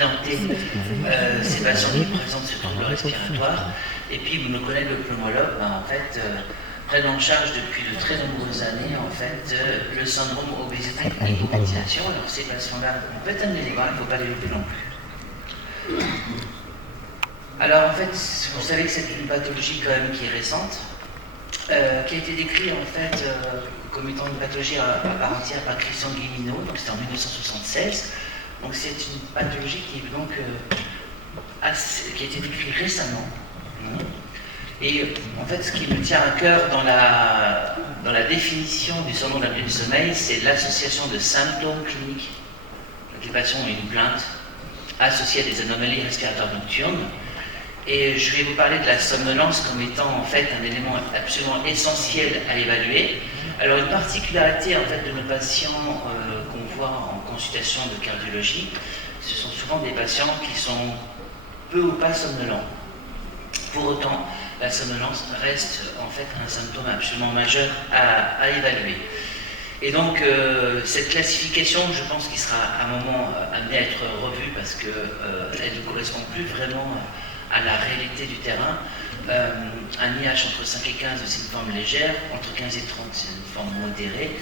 évidenter ces patients qui présentent ce trouble respiratoire. Et puis, nos collègues pneumologues, en fait, prennent en charge depuis de très nombreuses années, en fait, le syndrome obésité et hypoventilation. Alors, ces patients-là, on peut amener les voir, il ne faut pas les louper non plus. Alors, en fait, vous savez que c'est une pathologie quand même qui est récente, qui a été décrite en fait comme étant une pathologie à part entière par Christian Guilleminault, donc c'était en 1976. Donc c'est une pathologie qui est donc qui a été décrite récemment. Et en fait, ce qui me tient à cœur dans la définition du syndrome d'apnée du sommeil, c'est l'association de symptômes cliniques. Donc les patients ont une plainte associée à des anomalies respiratoires nocturnes. Et je vais vous parler de la somnolence comme étant en fait un élément absolument essentiel à évaluer. Alors une particularité en fait de nos patients qu'on voit en consultation de cardiologie, ce sont souvent des patients qui sont peu ou pas somnolents. Pour autant, la somnolence reste en fait un symptôme absolument majeur à évaluer. Et donc cette classification, je pense qu'il sera à un moment amenée à être revue parce qu'elle ne correspond plus vraiment à la réalité du terrain. Un IH entre 5 et 15, c'est une forme légère, entre 15 et 30, c'est une forme modérée,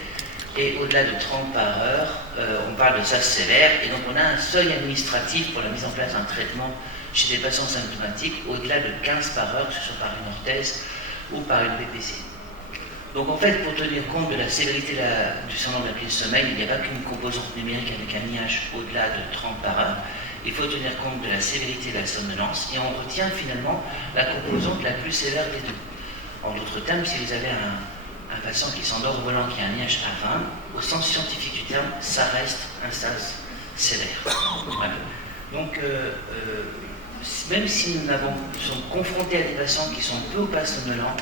et au-delà de 30 par heure, on parle de SAS sévère, et donc on a un seuil administratif pour la mise en place d'un traitement chez des patients symptomatiques, au-delà de 15 par heure, que ce soit par une orthèse ou par une PPC. Donc en fait, pour tenir compte de la sévérité du syndrome d'apnée du sommeil, il n'y a pas qu'une composante numérique avec un IH au-delà de 30 par heure. Il faut tenir compte de la sévérité de la somnolence et on retient finalement la composante la plus sévère des deux. En d'autres termes, si vous avez un patient qui s'endort au volant qui a un IH à 20, au sens scientifique du terme, ça reste un SAS sévère. Voilà. Donc, même si nous sommes confrontés à des patients qui sont peu ou pas somnolents,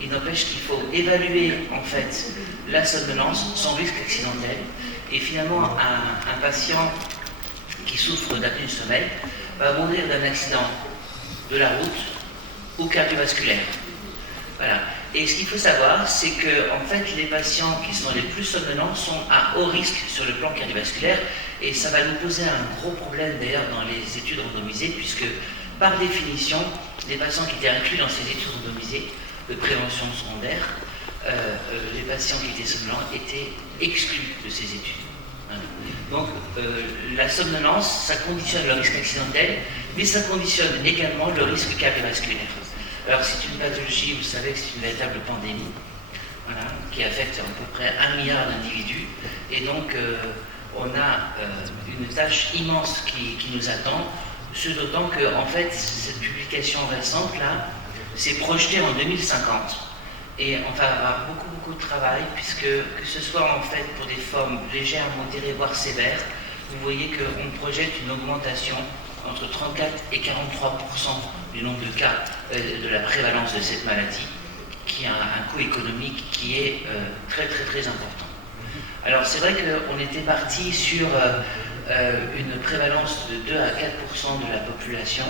il n'empêche qu'il faut évaluer en fait la somnolence, son risque accidentel, et finalement un patient qui souffre d'apnée du sommeil va mourir d'un accident de la route ou cardiovasculaire. Voilà. Et ce qu'il faut savoir, c'est que en fait, les patients qui sont les plus somnolents sont à haut risque sur le plan cardiovasculaire, et ça va nous poser un gros problème d'ailleurs dans les études randomisées, puisque par définition, les patients qui étaient inclus dans ces études randomisées de prévention secondaire, les patients qui étaient somnolents étaient exclus de ces études. Donc la somnolence, ça conditionne le risque accidentel, mais ça conditionne également le risque cardiovasculaire. Alors c'est une pathologie, vous savez que c'est une véritable pandémie, voilà, qui affecte à peu près 1 milliard d'individus, et donc on a une tâche immense qui nous attend, ce d'autant que en fait cette publication récente là s'est projetée en 2050. Et on va avoir beaucoup de travail, puisque que ce soit en fait pour des formes légères, modérées, voire sévères, vous voyez qu'on projette une augmentation entre 34 et 43% du nombre de cas de la prévalence de cette maladie, qui a un coût économique qui est très important. Alors c'est vrai qu'on était parti sur une prévalence de 2 à 4% de la population,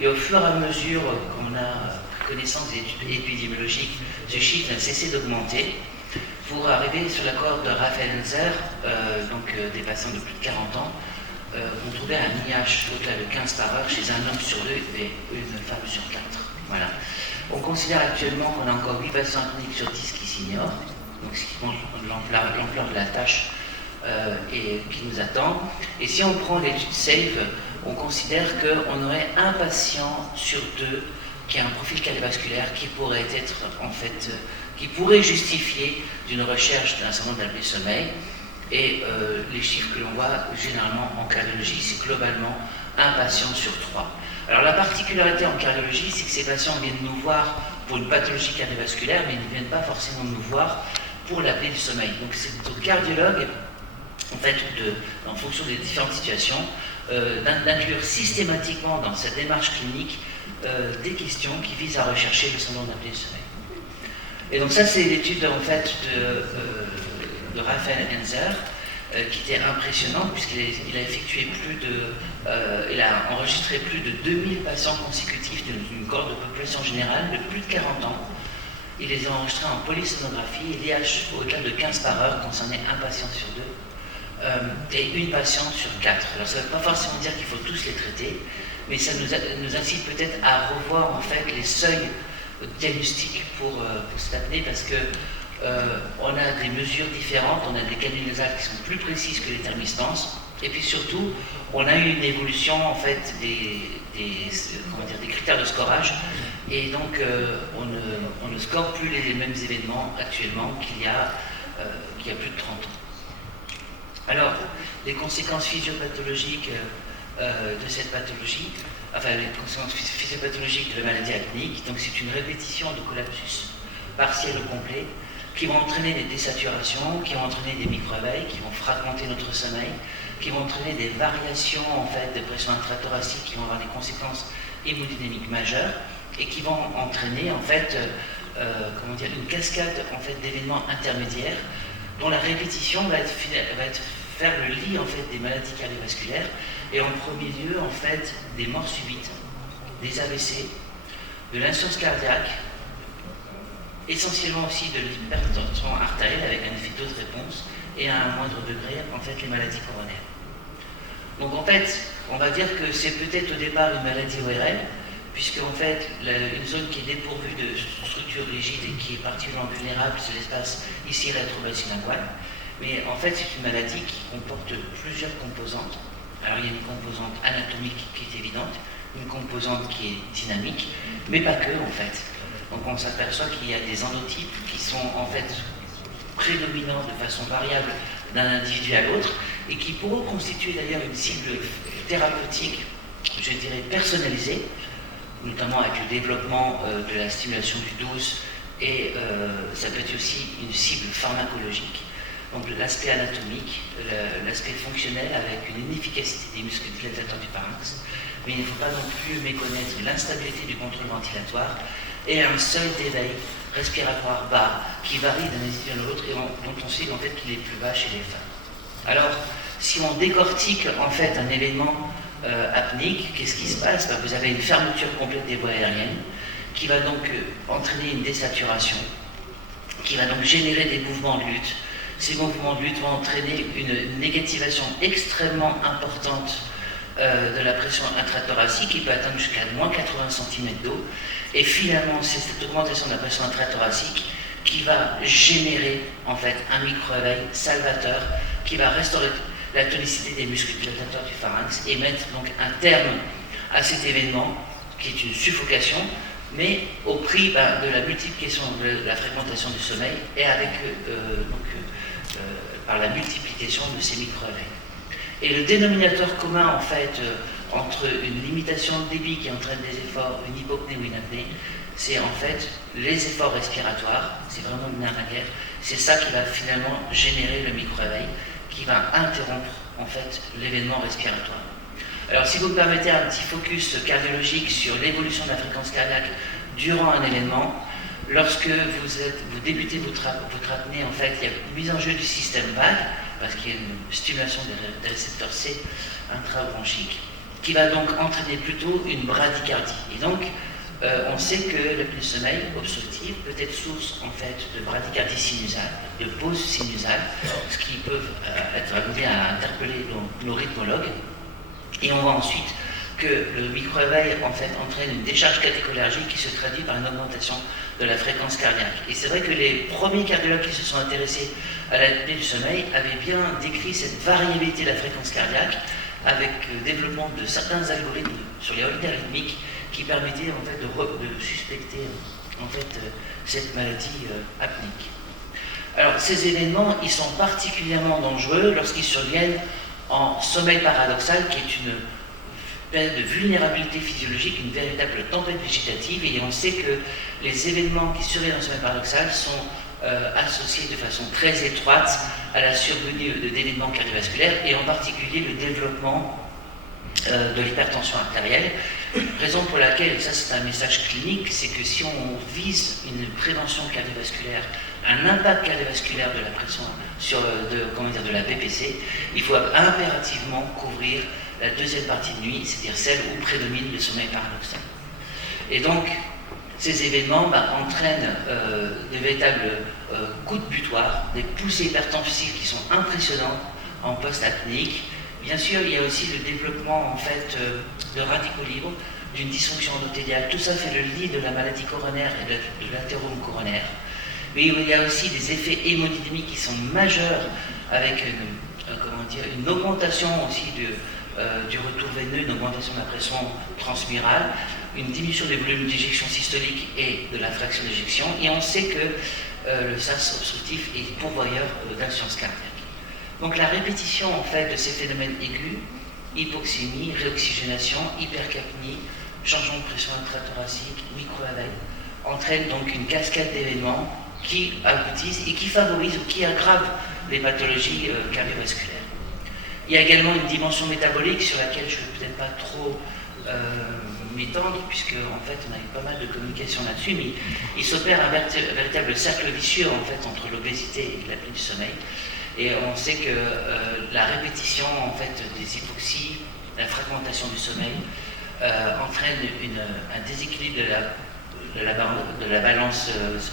et au fur et à mesure qu'on a connaissance des études épidémiologiques, ce chiffre n'a cessé d'augmenter pour arriver sur la cohorte de Raphaël Enzer, donc des patients de plus de 40 ans, on trouvait un IH au-delà de 15 par heure chez un homme sur 2 et une femme sur 4. Voilà. On considère actuellement qu'on a encore 8 patients cliniques sur 10 qui s'ignorent, donc ce qui montre l'ampleur de la tâche et qui nous attend. Et si on prend l'étude SAVE, on considère qu'on aurait un patient sur 2 qui a un profil cardiovasculaire qui pourrait être en fait, qui pourrait justifier d'une recherche d'un syndrome d'apnée du sommeil. Et les chiffres que l'on voit généralement en cardiologie, c'est globalement un patient sur 3. Alors la particularité en cardiologie, c'est que ces patients viennent nous voir pour une pathologie cardiovasculaire, mais ils ne viennent pas forcément nous voir pour l'apnée du sommeil. Donc c'est au cardiologue, en fait, en fonction des différentes situations, d'inclure systématiquement dans cette démarche clinique des questions qui visent à rechercher le syndrome d'apnée du sommeil. Et donc ça, c'est l'étude en fait de Raphaël Enzer, qui était impressionnante puisqu'il a effectué il a enregistré plus de 2000 patients consécutifs d'une cohorte de population générale de plus de 40 ans. Il les a enregistrés en polysonographie et l'IH au-delà de 15 par heure concernait un patient sur 2. et une patiente sur 4. Alors ça ne veut pas forcément dire qu'il faut tous les traiter, mais ça nous incite peut-être à revoir en fait les seuils diagnostiques pour cette apnée, parce que on a des mesures différentes, on a des canules nasales qui sont plus précises que les thermistances, et puis surtout, on a eu une évolution en fait des critères de scorage, et donc on ne score plus les mêmes événements actuellement qu'il y a plus de 30 ans. Alors, les conséquences physiopathologiques de cette pathologie, enfin les conséquences physiopathologiques de la maladie apnique, donc c'est une répétition de collapsus partiel ou complet, qui vont entraîner des désaturations, qui vont entraîner des micro-réveils, qui vont fragmenter notre sommeil, qui vont entraîner des variations en fait de pression intrathoracique qui vont avoir des conséquences hémodynamiques majeures et qui vont entraîner en fait une cascade en fait d'événements intermédiaires dont la répétition va faire le lit en fait des maladies cardiovasculaires et en premier lieu en fait des morts subites, des AVC, de l'insuffisance cardiaque, essentiellement aussi de l'hypertension artérielle avec un effet taux de réponse et à un moindre degré en fait les maladies coronaires. Donc en fait, on va dire que c'est peut-être au départ une maladie ORL, puisque en fait une zone qui est dépourvue de structures rigides et qui est particulièrement vulnérable, c'est l'espace ici rétro-bassinlingual. Mais en fait, c'est une maladie qui comporte plusieurs composantes. Alors il y a une composante anatomique qui est évidente, une composante qui est dynamique, mais pas que en fait. Donc on s'aperçoit qu'il y a des endotypes qui sont en fait prédominants de façon variable d'un individu à l'autre et qui pourront constituer d'ailleurs une cible thérapeutique, je dirais personnalisée, notamment avec le développement de la stimulation du 12 et ça peut être aussi une cible pharmacologique. Donc l'aspect anatomique, l'aspect fonctionnel avec une inefficacité des muscles dilatateurs du pharynx, mais il ne faut pas non plus méconnaître l'instabilité du contrôle ventilatoire et un seuil d'éveil respiratoire bas qui varie d'un individu à l'autre et dont on sait en fait qu'il est plus bas chez les femmes. Alors, si on décortique en fait un événement apnique, qu'est-ce qui se passe? Vous avez une fermeture complète des voies aériennes qui va donc entraîner une désaturation, qui va donc générer des mouvements de lutte. Ces mouvements de lutte vont entraîner une négativation extrêmement importante de la pression intrathoracique qui peut atteindre jusqu'à moins 80 cm d'eau. Et finalement, c'est cette augmentation de la pression intrathoracique qui va générer en fait un micro-réveil salvateur qui va restaurer la tonicité des muscles dilatateurs du pharynx et mettre donc un terme à cet événement qui est une suffocation, mais au prix de la multiplication de la fréquentation du sommeil et avec par la multiplication de ces micro-réveils. Et le dénominateur commun en fait entre une limitation de débit qui entraîne des efforts, une hypopnée ou une apnée, c'est en fait les efforts respiratoires, c'est vraiment une nerf à guerre, c'est ça qui va finalement générer le micro-réveil, qui va interrompre en fait l'événement respiratoire. Alors si vous me permettez un petit focus cardiologique sur l'évolution de la fréquence cardiaque durant un événement, lorsque vous débutez votre apnée, en fait, il y a une mise en jeu du système vague, parce qu'il y a une stimulation des récepteurs C intrabronchiques, qui va donc entraîner plutôt une bradycardie. Et donc, on sait que l'apnée de sommeil obstructive peut être source en fait de bradycardie sinusale, de pause sinusale, ce qui peut être amené à interpeller nos rythmologues. Et on voit ensuite que le micro-réveil en fait entraîne une décharge catécholergique qui se traduit par une augmentation de la fréquence cardiaque. Et c'est vrai que les premiers cardiologues qui se sont intéressés à l'apnée du sommeil avaient bien décrit cette variabilité de la fréquence cardiaque avec le développement de certains algorithmes sur les holters rythmiques qui permettaient en fait de suspecter en fait cette maladie apnique. Alors ces événements, ils sont particulièrement dangereux lorsqu'ils surviennent en sommeil paradoxal, qui est une période de vulnérabilité physiologique, une véritable tempête végétative, et on sait que les événements qui surviennent en sommeil paradoxal sont associés de façon très étroite à la survenue d'événements cardiovasculaires et en particulier le développement de l'hypertension artérielle. Raison pour laquelle, et ça c'est un message clinique, c'est que si on vise une prévention cardiovasculaire, un impact cardiovasculaire de la pression de la BPC, il faut impérativement couvrir la deuxième partie de nuit, c'est-à-dire celle où prédomine le sommeil paradoxal. Et donc, ces événements entraînent de véritables coups de butoir, des poussées hypertensives qui sont impressionnantes en post-apnéique. Bien sûr, il y a aussi le développement en fait de radicaux libres, d'une dysfonction endothéliale. Tout ça fait le lit de la maladie coronaire et de l'athérome coronaire. Mais il y a aussi des effets hémodynamiques qui sont majeurs avec une augmentation aussi du retour veineux, une augmentation de la pression transmurale, une diminution des volumes d'éjection systolique et de la fraction d'éjection. Et on sait que le sas obstructif est pourvoyeur d'insuffisance cardiaque. Donc la répétition en fait de ces phénomènes aigus, hypoxémie, réoxygénation, hypercapnie, changement de pression intrathoracique, micro-AV, entraîne donc une cascade d'événements qui aboutissent et qui favorisent ou qui aggravent les pathologies cardiovasculaires. Il y a également une dimension métabolique sur laquelle je ne vais peut-être pas trop m'étendre, puisque en fait on a eu pas mal de communication là-dessus, mais il s'opère un véritable cercle vicieux en fait entre l'obésité et l'apnée du sommeil. Et on sait que la répétition en fait des hypoxies, la fragmentation du sommeil entraîne un déséquilibre de la balance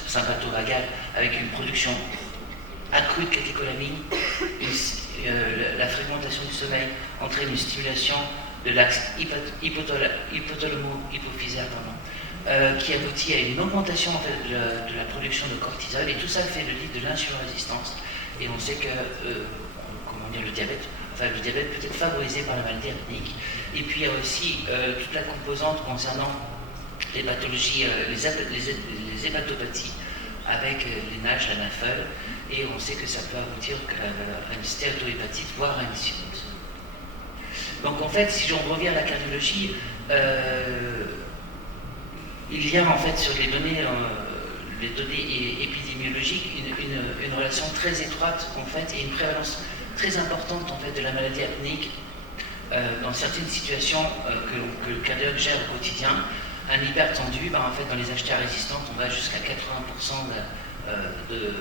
sympatho-vagale avec une production accrue de catécholamine. La fragmentation du sommeil entraîne une stimulation de l'axe hypothalamo-hypophysaire qui aboutit à une augmentation en fait, de la production de cortisol, et tout ça fait le lit de l'insulino-résistance. Et on sait que le diabète peut être favorisé par la maladie apnéique. Et puis il y a aussi toute la composante concernant les pathologies, les hépatopathies avec les NASH, la NAFLD, et on sait que ça peut aboutir à une stéatohépatite, voire à une cirrhose. Donc en fait, si on revient à la cardiologie, il y a en fait sur les données épidémiologiques une relation très étroite en fait et une prévalence très importante en fait de la maladie apnéique dans certaines situations que le cardiologue gère au quotidien. Un hypertendu, en fait, dans les HTA résistantes, on va jusqu'à 80% de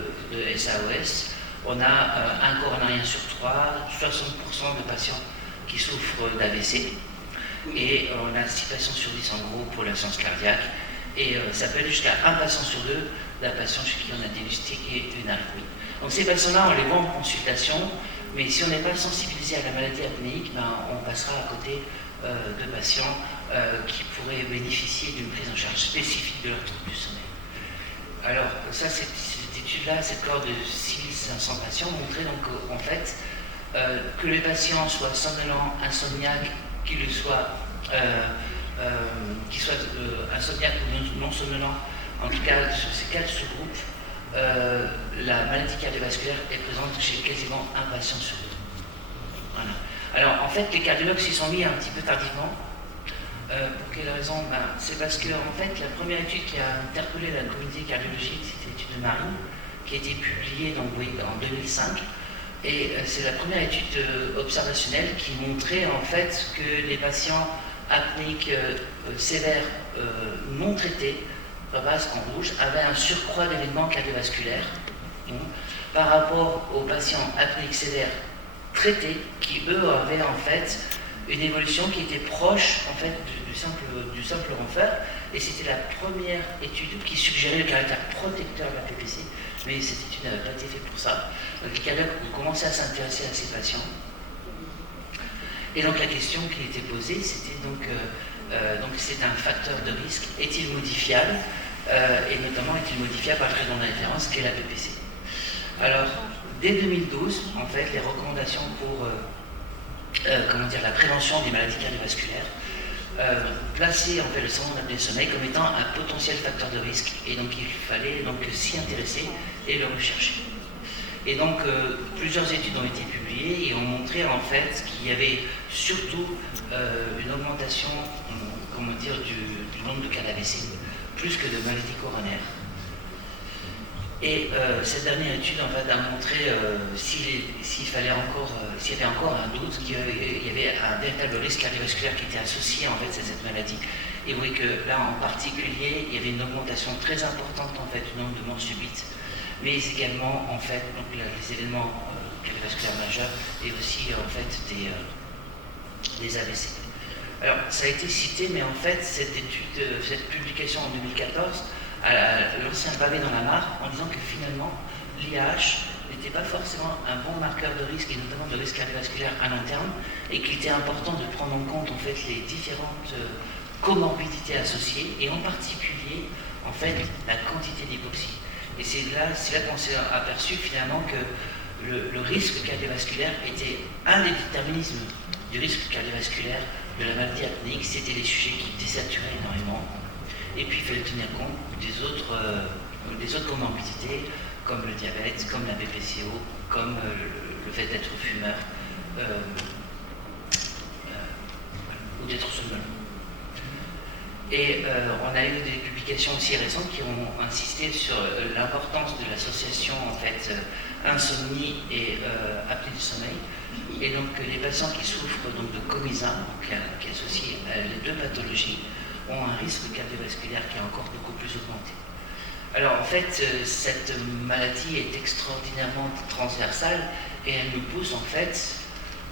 SAOS. On a un coronarien sur 3, 60% de patients qui souffrent d'AVC, et on a 6 patients sur 10 en gros pour l'insuffisance cardiaque, et ça peut aller jusqu'à 1 patient sur 2 d'un patient chez qui on a diagnostiqué une arythmie. Donc ces patients-là, on les voit en consultation, mais si on n'est pas sensibilisé à la maladie apnéique, on passera à côté de patients qui pourraient bénéficier d'une prise en charge spécifique de leur trouble du sommeil. Alors, ça, cette étude-là, cette cohorte de 6500 patients montrait donc en fait que les patients soient somnolents, insomniaques, qu'ils soient insomniaques ou non somnolents, en tout cas sur ces 4 sous-groupes, la maladie cardiovasculaire est présente chez quasiment 1 patient sur 2. Voilà. Alors en fait, les cardiologues s'y sont mis un petit peu tardivement. Pour quelle raison? C'est parce que en fait, la première étude qui a interpellé la communauté cardiologique, c'était l'étude de Marine, qui a été publiée donc, en 2005. Et c'est la première étude observationnelle qui montrait en fait que les patients apnéiques sévères non traités, base en rouge, avaient un surcroît d'événements cardiovasculaires par rapport aux patients apnéiques sévères traités qui eux avaient en fait une évolution qui était proche en fait du simple ronfleur, et c'était la première étude qui suggérait le caractère protecteur de la PPC, mais cette étude n'avait pas été faite pour ça. Donc les cardiologues ont commencé à s'intéresser à ces patients, et donc la question qui était posée c'était donc c'est un facteur de risque, est-il modifiable, et notamment est-il modifiable par le traitement de référence qu'est la PPC. Alors dès 2012 en fait les recommandations pour la prévention des maladies cardiovasculaires placer en fait le syndrome d'apnée de sommeil comme étant un potentiel facteur de risque, et donc il fallait donc s'y intéresser et le rechercher. Et donc plusieurs études ont été publiées et ont montré en fait qu'il y avait surtout une augmentation du nombre de cas d'AVC, plus que de maladies coronaires. Et cette dernière étude en fait, a montré s'il y avait encore un doute, qu'il y avait un véritable risque cardiovasculaire qui était associé en fait, à cette maladie. Et vous voyez que là en particulier, il y avait une augmentation très importante en fait, du nombre de morts subites, mais également en fait, donc, les événements cardiovasculaires majeurs et aussi en fait, des AVC. Alors ça a été cité, mais en fait cette publication en 2014 a lancé un pavé dans la mare en disant que finalement l'IAH n'était pas forcément un bon marqueur de risque, et notamment de risque cardiovasculaire à long terme, et qu'il était important de prendre en compte en fait les différentes comorbidités associées, et en particulier en fait la quantité d'hypoxie. Et c'est là qu'on s'est aperçu finalement que le risque cardiovasculaire était un des déterminismes du risque cardiovasculaire de la maladie apnéique, c'était les sujets qui désaturaient énormément. Et puis il fallait tenir compte des autres comorbidités, comme le diabète, comme la BPCO, comme le fait d'être fumeur ou d'être somnolent. Et on a eu des publications aussi récentes qui ont insisté sur l'importance de l'association en fait insomnie et apnée du sommeil. Et donc les patients qui souffrent donc de comisin, qui associent les deux pathologies, ont un risque cardiovasculaire qui est encore beaucoup plus augmenté. Alors en fait, cette maladie est extraordinairement transversale et elle nous pousse en fait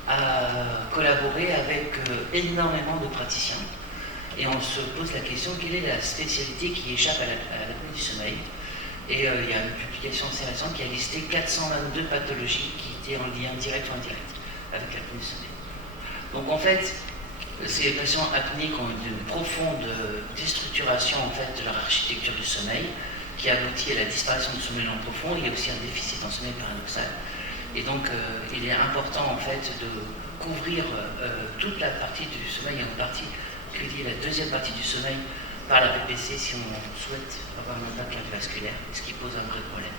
à collaborer avec énormément de praticiens. Et on se pose la question, quelle est la spécialité qui échappe à l'apnée du sommeil? Et il y a une publication assez récente qui a listé 422 pathologies qui étaient en lien direct ou indirect avec l'apnée du sommeil. Donc en fait, ces patients apnéiques ont une profonde déstructuration en fait, de leur architecture du sommeil, qui aboutit à la disparition du sommeil non profond. Il y a aussi un déficit en sommeil paradoxal. Et donc il est important en fait de couvrir toute la partie du sommeil, et en partie que dit la deuxième partie du sommeil par la BPC si on souhaite avoir un impact cardiovasculaire, ce qui pose un vrai problème.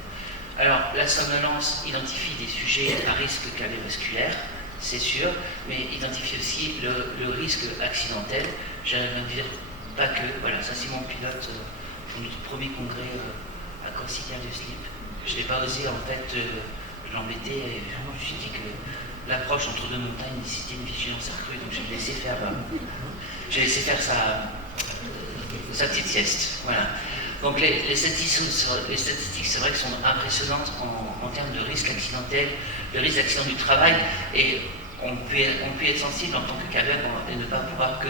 Alors la somnolence identifie des sujets à risque cardiovasculaire, c'est sûr, mais identifie aussi le risque accidentel. J'aimerais bien dire pas que, voilà, ça c'est mon pilote pour notre premier congrès à Corsica Cardio Sleep. Je n'ai pas osé en fait l'embêter, et je me suis dit que l'approche entre deux montagnes nécessitait une vigilance accrue, donc j'ai laissé faire sa petite sieste. Voilà. Donc les statistiques, c'est vrai qu'elles sont impressionnantes en termes de risque accidentel, de risque d'accident du travail, et on peut être sensible en tant que cardiologue et ne pas voir que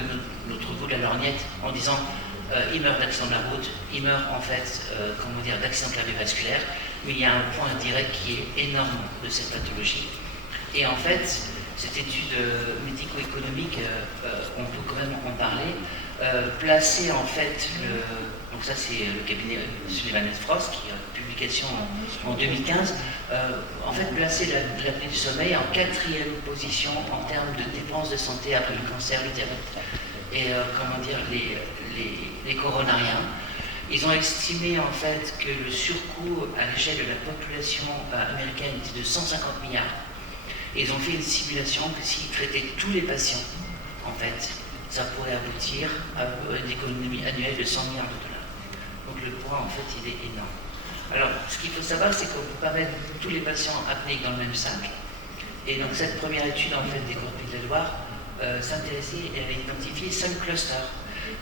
notre bout de la lorgnette en disant il meurt d'accident de la route, il meurt en fait d'accident cardiovasculaire, mais il y a un point direct qui est énorme de cette pathologie. Et en fait, cette étude médico-économique, on peut quand même en parler, placer en fait, donc ça c'est le cabinet Sullivan & Frost, qui a une publication en 2015, en fait placer l'apnée du sommeil en 4e position en termes de dépenses de santé après le cancer, le diabète et les coronariens. Ils ont estimé en fait que le surcoût à l'échelle de la population américaine était de 150 milliards. Et ils ont fait une simulation que s'ils traitaient tous les patients, en fait, ça pourrait aboutir à une économie annuelle de 100 milliards de dollars. Donc le poids, en fait, il est énorme. Alors, ce qu'il faut savoir, c'est qu'on ne peut pas mettre tous les patients apnéiques dans le même sac. Et donc cette première étude, en fait, des Corpus de la Loire, s'intéressait et avait identifié 5 clusters.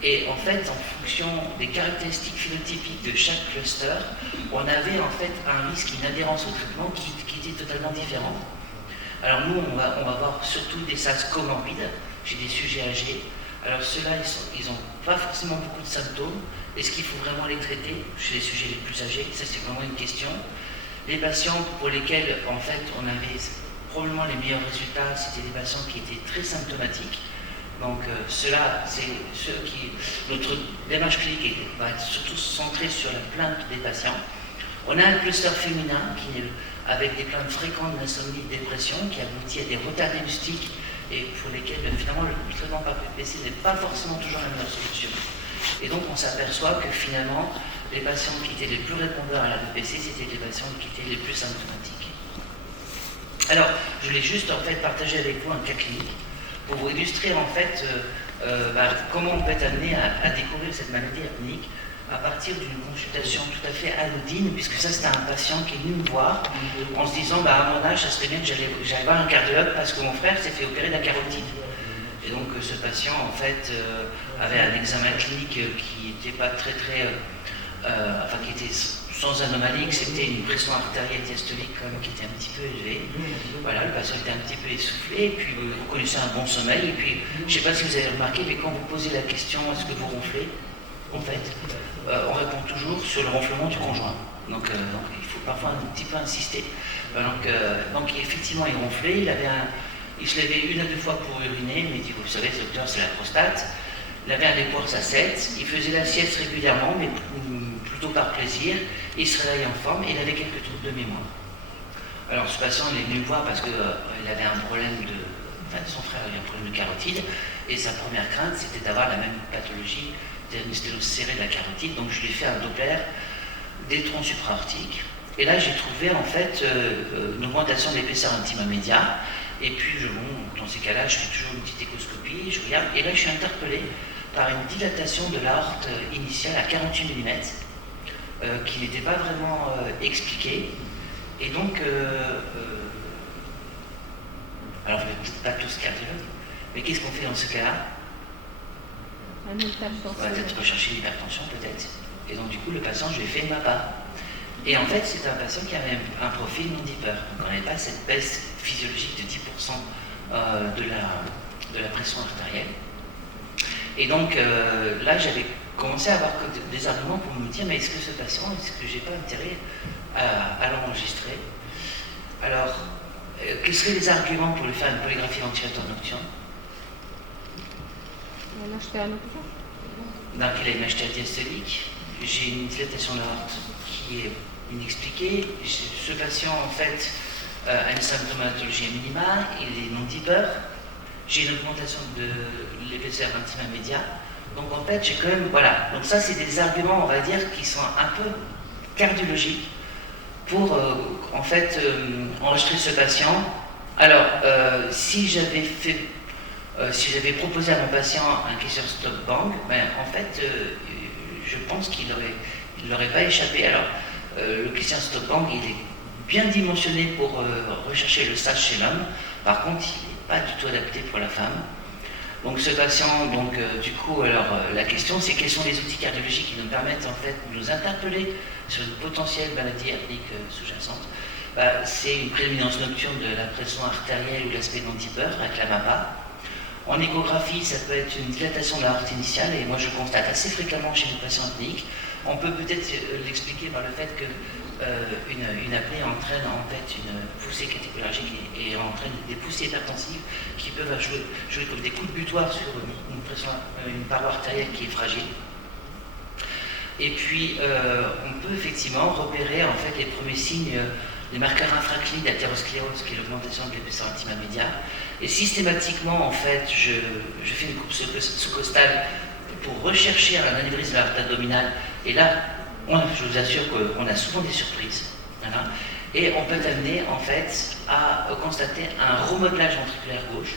Et en fait, en fonction des caractéristiques phénotypiques de chaque cluster, on avait en fait un risque, une adhérence au traitement qui était totalement différent. Alors nous, on va voir surtout des SARS comorbides chez des sujets âgés. Alors ceux-là, ils n'ont pas forcément beaucoup de symptômes. Est-ce qu'il faut vraiment les traiter chez les sujets les plus âgés? Ça, c'est vraiment une question. Les patients pour lesquels, en fait, on avait probablement les meilleurs résultats, c'était des patients qui étaient très symptomatiques. Donc ceux-là, c'est ceux qui... Notre démarche clinique va être surtout centrée sur la plainte des patients. On a un cluster féminin qui, avec des plaintes fréquentes d'insomnie et de dépression, qui aboutit à des retards diagnostiques et pour lesquels finalement le traitement par PPC n'est pas forcément toujours la meilleure solution. Et donc on s'aperçoit que finalement, les patients qui étaient les plus répondeurs à la PPC, c'était les patients qui étaient les plus symptomatiques. Alors, je voulais juste en fait partager avec vous un cas clinique pour vous illustrer en fait comment on peut être amené à découvrir cette maladie apnéique à partir d'une consultation tout à fait anodine, puisque ça c'était un patient qui est venu me voir en se disant à mon âge ça serait bien que j'aille voir un cardiologue parce que mon frère s'est fait opérer de la carotide. Et donc ce patient en fait avait un examen clinique qui n'était pas très qui était sans anomalie, que c'était une pression artérielle diastolique qui était un petit peu élevée. Voilà, le patient était un petit peu essoufflé, et puis vous connaissez un bon sommeil, et puis je ne sais pas si vous avez remarqué, mais quand vous posez la question est-ce que vous ronflez, en fait, on répond toujours sur le ronflement du conjoint. Donc il faut parfois un petit peu insister. Donc effectivement, il ronflait, il se levait 1 à 2 fois pour uriner, mais il dit, vous savez, docteur, c'est la prostate. Il avait un déport à 7, il faisait la sieste régulièrement, mais plutôt par plaisir. Il se réveillait en forme et il avait quelques troubles de mémoire. Alors ce patient, il est venu me voir parce qu'il avait un problème son frère avait un problème de carotide, et sa première crainte, c'était d'avoir la même pathologie d'une sténose serrée de la carotide. Donc je lui ai fait un Doppler des troncs supraortiques. Et là, j'ai trouvé en fait une augmentation de l'épaisseur intima média. Et puis, dans ces cas-là, je fais toujours une petite échoscopie, je regarde, et là, je suis interpellé par une dilatation de l'aorte initiale à 48 mm, qui n'était pas vraiment expliquée. Et donc, alors, je ne vais peut-être pas tous cardiologue, mais qu'est-ce qu'on fait dans ce cas-là? On va peut-être rechercher l'hypertension, peut-être. Et donc, du coup, le patient, je lui ai fait MAPA. Et en fait, c'est un patient qui avait un profil non deeper. Donc, on n'avait pas cette baisse physiologique de 10% de la pression artérielle. Et donc, là, j'avais commencé à avoir des arguments pour me dire, mais est-ce que ce patient, est-ce que j'ai pas intérêt à l'enregistrer? Alors, quels seraient les arguments pour lui faire une polygraphie ventilatoire nocturne? Donc, il a une HTA diastolique, j'ai une dilatation de l'aorte qui est inexpliquée. Ce patient, en fait, a une symptomatologie à minima, il est non deeper, j'ai une augmentation de l'épaisseur intima média. Donc, en fait, j'ai quand même, voilà. Donc, ça, c'est des arguments, on va dire, qui sont un peu cardiologiques pour, en fait, enregistrer ce patient. Alors, si j'avais proposé à mon patient un question stop bang, ben, en fait, je pense qu'il n'aurait pas échappé. Alors, le question stop bang, il est bien dimensionné pour rechercher le stage chez l'homme. Par contre, il n'est pas du tout adapté pour la femme. Donc, ce patient, du coup, alors, la question, c'est quels sont les outils cardiologiques qui nous permettent, en fait, de nous interpeller sur une potentielle maladie hernique sous-jacente. C'est une prédominance nocturne de la pression artérielle ou l'aspect non deeper avec la MAPA. En échographie, ça peut être une dilatation de l'aorte initiale, et moi je constate assez fréquemment chez les patients apnéiques. On peut peut-être l'expliquer par le fait qu'une apnée entraîne en fait une poussée catécholaryngée et entraîne des poussées hypertensives qui peuvent jouer comme des coups de butoir sur une paroi artérielle qui est fragile. Et puis, on peut effectivement repérer en fait les premiers signes, les marqueurs infracliniques d'athérosclérose, qui est l'augmentation de l'épaisseur intima média. Et systématiquement, en fait, je fais une coupe sous-costale pour rechercher un anévrisme de l'aorte abdominale. Et là, je vous assure qu'on a souvent des surprises. Voilà. Et on peut amener, en fait, à constater un remodelage ventriculaire gauche,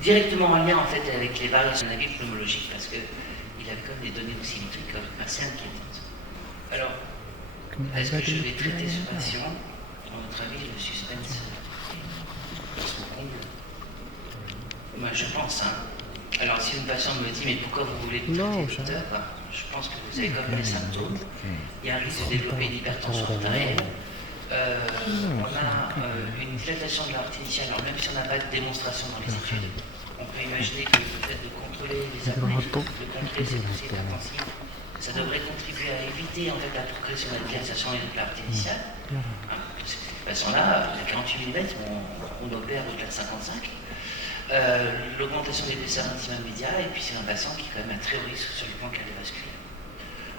directement en lien, en fait, avec les variations de la vie pneumologique, parce qu'il a comme des données oscillimétriques assez inquiétantes. Alors, est-ce que je vais traiter ce patient? À votre avis, le suspense son comble? Moi, je pense. Alors, si une patiente me dit, mais pourquoi vous voulez le traiter, docteur? Je pense que vous avez quand même des symptômes. Il y a un risque de développer une hypertension artérielle. On a une dilatation de l'aorte initiale. Alors, même si on n'a pas de démonstration dans les études, on peut imaginer que le fait de contrôler les apnées, de contrôler ces poussées hypertensives, ça devrait contribuer à éviter en fait la progression de la dilatation de l'aorte initiale. Ces patients-là, à 48 mm, on opère au-delà de 55. L'augmentation de l'épaisseur intima média, et puis c'est un patient qui est quand même à très haut risque sur le plan cardiovasculaire.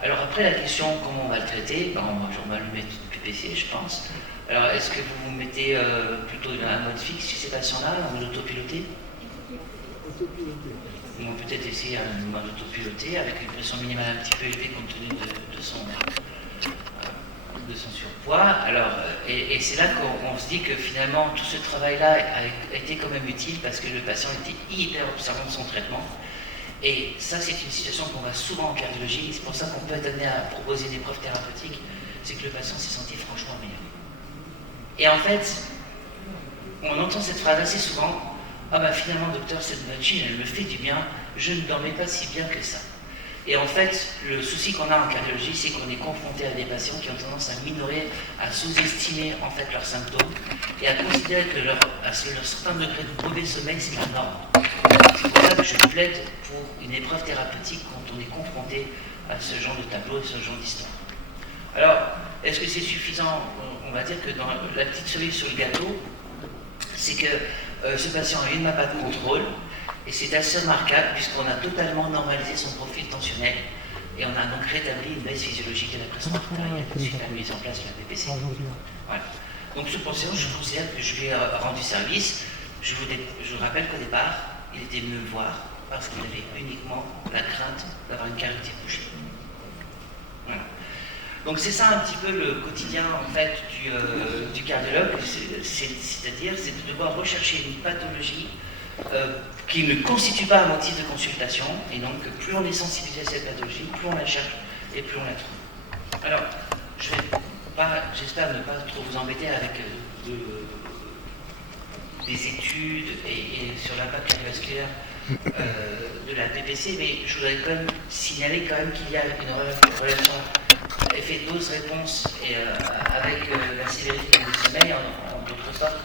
Alors après la question comment on va le traiter, on va lui mettre une PPC, je pense. Alors est-ce que vous vous mettez plutôt un mode fixe chez ces patients-là, en mode autopiloté? On va peut-être essayer un mode autopiloté avec une pression minimale un petit peu élevée compte tenu de son surpoids. Alors, et c'est là qu'on se dit que finalement tout ce travail-là a été quand même utile parce que le patient était hyper observant de son traitement. Et ça, c'est une situation qu'on voit souvent en cardiologie. C'est pour ça qu'on peut être amené à proposer des preuves thérapeutiques. C'est que le patient s'est senti franchement amélioré. Et en fait, on entend cette phrase assez souvent. Ah ben finalement, docteur, cette machine, elle me fait du bien. Je ne dormais pas si bien que ça. Et en fait, le souci qu'on a en cardiologie, c'est qu'on est confronté à des patients qui ont tendance à minorer, à sous-estimer en fait leurs symptômes et à considérer que leur certain degré de mauvais sommeil, c'est la norme. C'est pour ça que je plaide pour une épreuve thérapeutique quand on est confronté à ce genre de tableau et ce genre d'histoire. Alors, est-ce que c'est suffisant? On va dire que dans la petite cerise sur le gâteau, c'est que ce patient a une MAPA de contrôle, et c'est assez remarquable puisqu'on a totalement normalisé son profil tensionnel, et on a donc rétabli une baisse physiologique de la pression artérielle suite à la mise en place de la PPC. Voilà. Donc ce patient, je considère que je lui ai rendu service. Je vous rappelle qu'au départ, il était venu me voir parce qu'il avait uniquement la crainte d'avoir une cavité bouchée. Voilà. Donc c'est ça un petit peu le quotidien en fait du cardiologue, c'est-à-dire c'est de devoir rechercher une pathologie qui ne constitue pas un motif de consultation, et donc plus on est sensibilisé à cette pathologie, plus on la cherche et plus on la trouve. Alors, j'espère ne pas trop vous embêter avec des études et sur l'impact cardiovasculaire de la PPC, mais je voudrais quand même signaler quand même qu'il y a une relation effet dose-réponse avec la sévérité du sommeil, en d'autres sortes.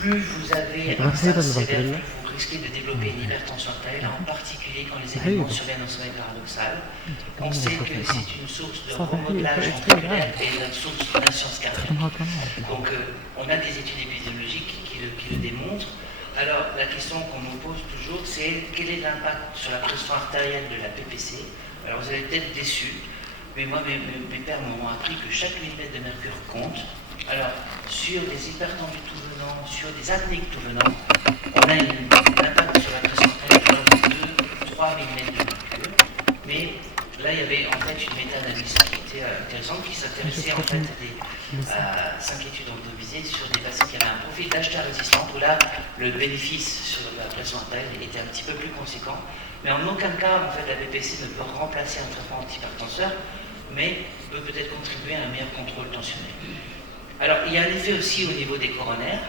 Plus vous avez un stade sévère, plus vous risquez de développer une hypertension artérielle, en particulier quand les événements surviennent en sommeil paradoxal. On sait que c'est une source de remodelage ventriculaire et une source d'insuffisance cardiaque. Donc on a des études épidémiologiques qui le démontrent. Alors la question qu'on nous pose toujours, c'est quel est l'impact sur la pression artérielle de la PPC? Alors vous allez peut-être déçus, mais moi mes pères m'ont appris que chaque millimètre de mercure compte. Alors, sur des hypertendus tout venant, sur des apnéiques tout venant, on a un impact sur la pression artérielle de 2-3 mm de mercure. Mais là, il y avait en fait une méta-analyse qui était intéressante, qui s'intéressait en fait à 5 études randomisées sur des patients qui avaient un profil d'HTA résistante, où là, le bénéfice sur la pression artérielle était un petit peu plus conséquent. Mais en aucun cas, en fait, la BPC ne peut remplacer un traitement antihypertenseur, mais peut peut-être contribuer à un meilleur contrôle tensionnel. Alors, il y a un effet aussi au niveau des coronaires.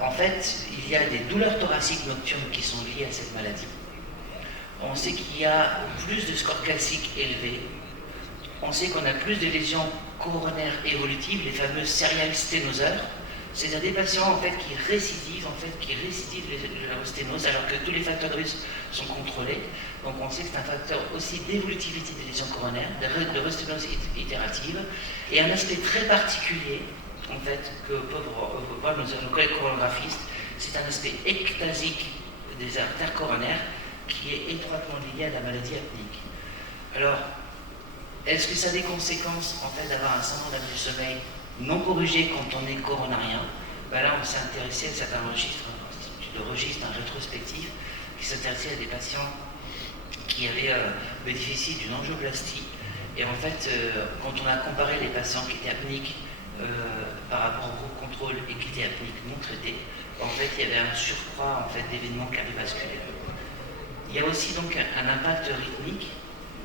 En fait, il y a des douleurs thoraciques nocturnes qui sont liées à cette maladie. On sait qu'il y a plus de scores calciques élevés. On sait qu'on a plus de lésions coronaires évolutives, les fameux serial sténoseurs. C'est-à-dire des patients en fait, qui récidivent la sténose alors que tous les facteurs de risque sont contrôlés. Donc on sait que c'est un facteur aussi d'évolutivité des lésions coronaires, de resténose itérative, et un aspect très particulier en fait, que peuvent voir nos collègues coronographistes, c'est un aspect ectasique des artères coronaires qui est étroitement lié à la maladie apnéique. Alors, est-ce que ça a des conséquences en fait d'avoir un syndrome d'apnée du sommeil non corrigé quand on est coronarien? Ben là, on s'est intéressé à certains registres, un rétrospectif, qui s'intéressait à des patients qui avaient bénéficié d'une angioplastie. Et en fait, quand on a comparé les patients qui étaient apniques par rapport au groupe contrôle et qui étaient apniques non traités, en fait, il y avait un surcroît en fait, d'événements cardiovasculaires. Il y a aussi donc un impact rythmique,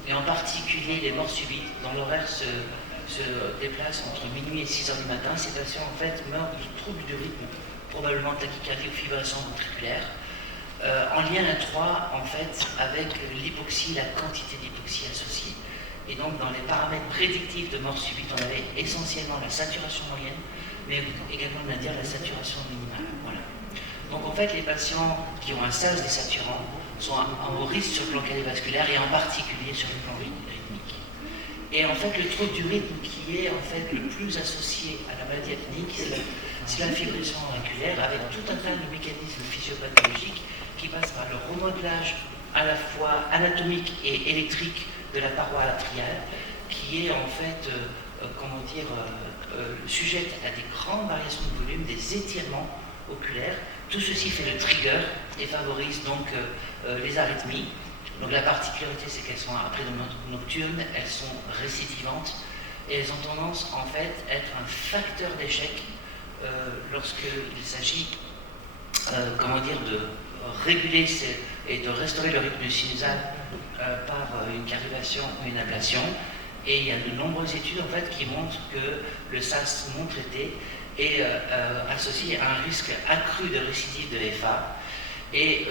et en particulier les morts subites, dont l'horaire se déplace entre minuit et 6 heures du matin. Ces patients en fait meurent de troubles du rythme, probablement tachycardie ou fibrillation ventriculaire, en lien étroit en fait avec l'hypoxie, la quantité d'hypoxie associée. Et donc dans les paramètres prédictifs de mort subite, on avait essentiellement la saturation moyenne, mais également on va dire la saturation minimale. Voilà. Donc en fait les patients qui ont un SAS désaturant sont en haut risque sur le plan cardiovasculaire et en particulier sur le plan rythmique. Et en fait, le trouble du rythme qui est en fait le plus associé à la maladie apnéique, c'est la fibrillation auriculaire avec tout un tas de mécanismes physiopathologiques qui passent par le remodelage à la fois anatomique et électrique de la paroi atriale, qui est en fait, sujette à des grandes variations de volume, des étirements oculaires. Tout ceci fait le trigger et favorise donc les arythmies. Donc la particularité, c'est qu'elles sont à prédominance nocturne, elles sont récidivantes et elles ont tendance en fait à être un facteur d'échec lorsqu'il s'agit de réguler et de restaurer le rythme sinusal par une cardioversion ou une ablation. Et il y a de nombreuses études en fait qui montrent que le SAS non traité est associé à un risque accru de récidive de FA. Et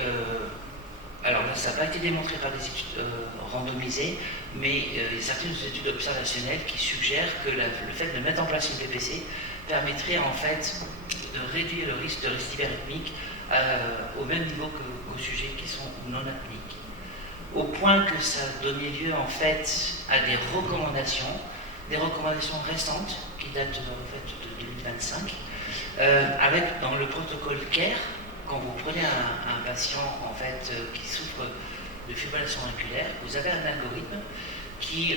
alors là, ça n'a pas été démontré par des études randomisées, mais il y a certaines études observationnelles qui suggèrent que le fait de mettre en place une PPC permettrait en fait de réduire le risque de récidive arythmique au même niveau qu'aux sujets qui sont non apniques. Au point que ça a donné lieu en fait à des recommandations récentes qui datent en fait de 2025, avec dans le protocole CARE, quand vous prenez un patient en fait qui souffre de fibrillation auriculaire, vous avez un algorithme qui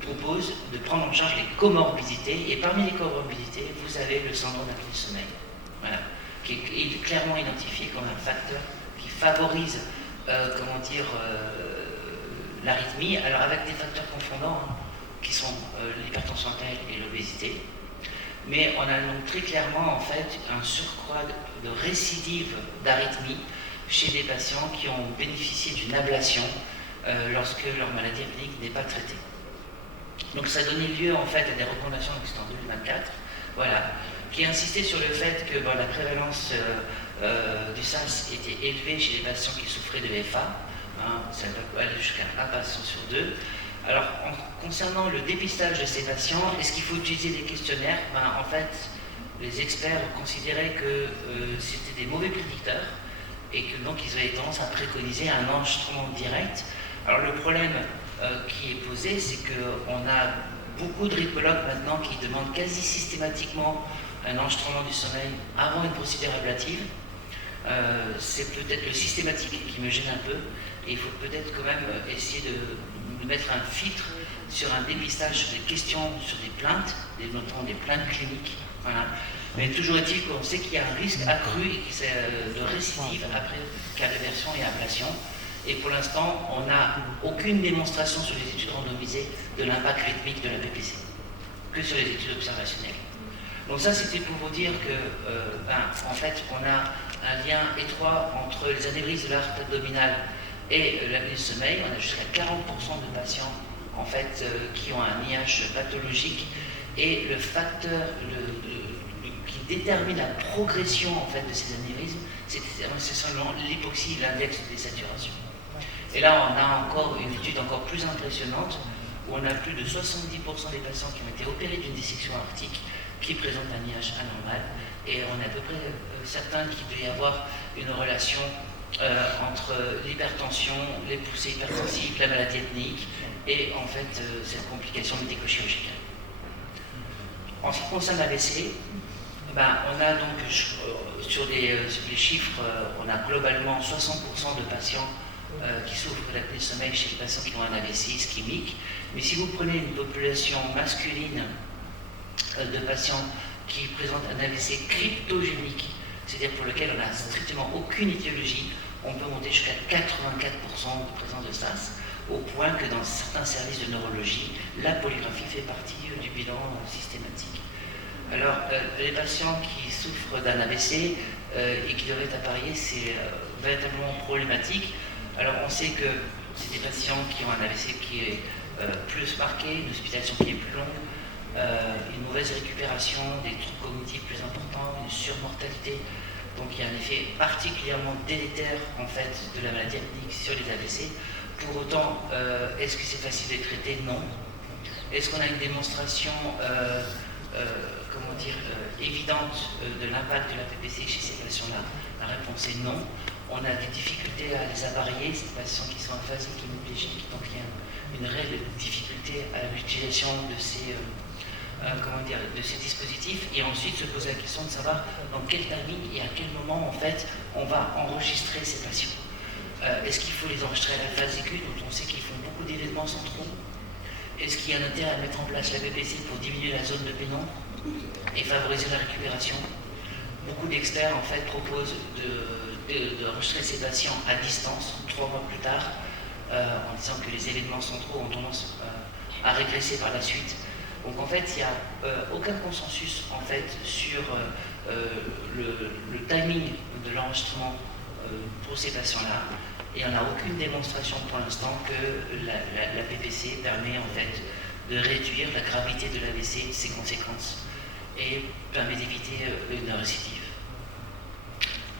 propose de prendre en charge les comorbidités, et parmi les comorbidités, vous avez le syndrome d'apnée du sommeil, voilà, qui est clairement identifié comme un facteur qui favorise l'arythmie, alors avec des facteurs confondants, hein, qui sont l'hypertension artérielle et l'obésité. Mais on a donc très clairement en fait un surcroît de récidive d'arythmie chez des patients qui ont bénéficié d'une ablation lorsque leur maladie apnéique n'est pas traitée. Donc ça a donné lieu en fait à des recommandations qui sont en 2024, voilà, qui insistaient sur le fait que la prévalence du SARS était élevée chez les patients qui souffraient de FA, hein, ça peut aller jusqu'à un patient sur 2. Alors, concernant le dépistage de ces patients, est-ce qu'il faut utiliser des questionnaires? En fait, les experts considéraient que c'était des mauvais prédicteurs et que donc ils avaient tendance à préconiser un enregistrement direct. Alors, le problème qui est posé, c'est qu'on a beaucoup de rythmologues maintenant qui demandent quasi systématiquement un enregistrement du sommeil avant une procédure ablative. C'est peut-être le systématique qui me gêne un peu, et il faut peut-être quand même essayer de mettre un filtre sur un dépistage, sur des questions, sur des plaintes, notamment des plaintes cliniques. Voilà. Mais toujours est-il qu'on sait qu'il y a un risque accru de récidive après cas de version et ablation. Et pour l'instant, on n'a aucune démonstration sur les études randomisées de l'impact rythmique de la PPC, que sur les études observationnelles. Donc ça, c'était pour vous dire que, en fait, on a un lien étroit entre les anévrismes de l'artère abdominale et l'apnée du sommeil. On a jusqu'à 40% de patients, en fait, qui ont un IH pathologique, et le facteur qui détermine la progression, en fait, de ces anévrismes, c'est seulement l'hypoxie, l'index de désaturation. Et là, on a encore une étude encore plus impressionnante, où on a plus de 70% des patients qui ont été opérés d'une dissection aortique qui présentent un IH anormal, et on a à peu près certains qui doit y avoir une relation entre l'hypertension, les poussées hypertensives, la maladie ethnique et en fait cette complication médico-chirurgicale. En ce qui concerne l'AVC, on a donc sur les chiffres, on a globalement 60% de patients qui souffrent d'apnée du sommeil chez les patients qui ont un AVC ischémique. Mais si vous prenez une population masculine de patients qui présentent un AVC cryptogénique, c'est-à-dire pour lequel on n'a strictement aucune étiologie, on peut monter jusqu'à 84% de présence de SARS, au point que dans certains services de neurologie, la polygraphie fait partie du bilan systématique. Alors, les patients qui souffrent d'un AVC et qui doivent être appareillés, c'est véritablement problématique. Alors, on sait que c'est des patients qui ont un AVC qui est plus marqué, une hospitalisation qui est plus longue, une mauvaise récupération, des troubles cognitifs plus importants, une surmortalité. Donc il y a un effet particulièrement délétère en fait de la maladie apnéique sur les AVC. Pour autant, est-ce que c'est facile de traiter? Non. Est-ce qu'on a une démonstration évidente de l'impact de la PPC chez ces patients-là? La réponse est non. On a des difficultés à les appareiller, ces patients qui sont aphasiques, hémiplégiques, donc il y a une réelle difficulté à l'utilisation de ces dispositifs, et ensuite se poser la question de savoir dans quel timing et à quel moment en fait on va enregistrer ces patients. Est-ce qu'il faut les enregistrer à la phase aiguë, dont on sait qu'ils font beaucoup d'événements centraux? Est-ce qu'il y a un intérêt à mettre en place la PPC pour diminuer la zone de pénombre et favoriser la récupération? Beaucoup d'experts en fait proposent d'enregistrer ces patients à distance 3 mois plus tard, en disant que les événements centraux ont tendance à régresser par la suite. Donc en fait, il n'y a aucun consensus en fait sur le timing de l'enregistrement pour ces patients-là, et on n'a aucune démonstration pour l'instant que la PPC permet en fait de réduire la gravité de l'AVC, ses conséquences, et permet d'éviter une récidive.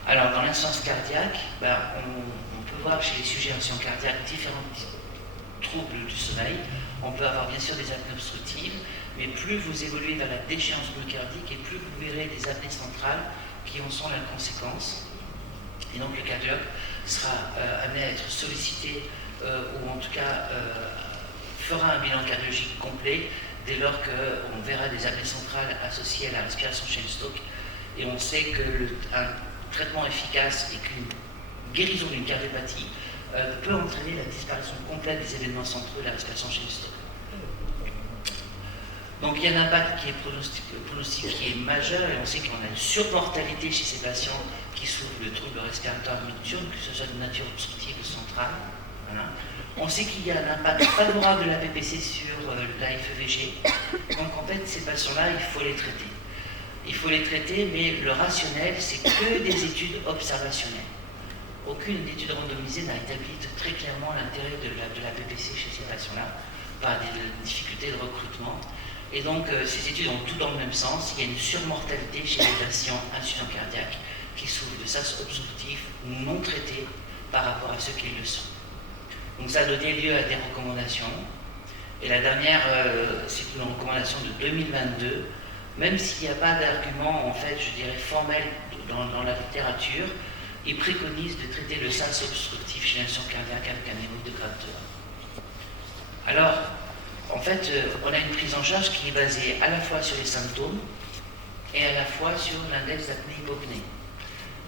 Alors dans l'insuffisance cardiaque, on peut voir chez les sujets en cardiaque différents troubles du sommeil. On peut avoir bien sûr des apnées obstructives, mais plus vous évoluez vers la déchéance myocardique et plus vous verrez des apnées centrales qui en sont la conséquence. Et donc le cardiologue sera amené à être sollicité ou en tout cas fera un bilan cardiologique complet dès lors qu'on verra des apnées centrales associées à la respiration Cheyne-Stokes. Et on sait qu'un traitement efficace et qu'une guérison d'une cardiopathie peut entraîner la disparition complète des événements centraux de la respiration Cheyne-Stokes. Donc il y a un impact qui est pronostic qui est majeur, et on sait qu'on a une surmortalité chez ces patients qui souffrent de troubles respiratoires nocturnes, que ce soit de nature obstructive ou centrale. Voilà. On sait qu'il y a un impact favorable de la PPC sur la FEVG. Donc en fait, ces patients-là, il faut les traiter. Il faut les traiter, mais le rationnel, c'est que des études observationnelles. Aucune étude randomisée n'a établi très clairement l'intérêt de la PPC chez ces patients-là, par des difficultés de recrutement. Et donc, ces études ont tout dans le même sens. Il y a une surmortalité chez les patients insuffisants cardiaques qui souffrent de sas obstructif non traités par rapport à ceux qui le sont. Donc, ça a donné lieu à des recommandations. Et la dernière, c'est une recommandation de 2022. Même s'il n'y a pas d'argument, en fait, je dirais, formel dans la littérature, ils préconisent de traiter le sas obstructif chez l'insuffisance cardiaque avec un hémorroïde de grade 2. Alors, en fait, on a une prise en charge qui est basée à la fois sur les symptômes et à la fois sur l'index d'apnée-hypopnée.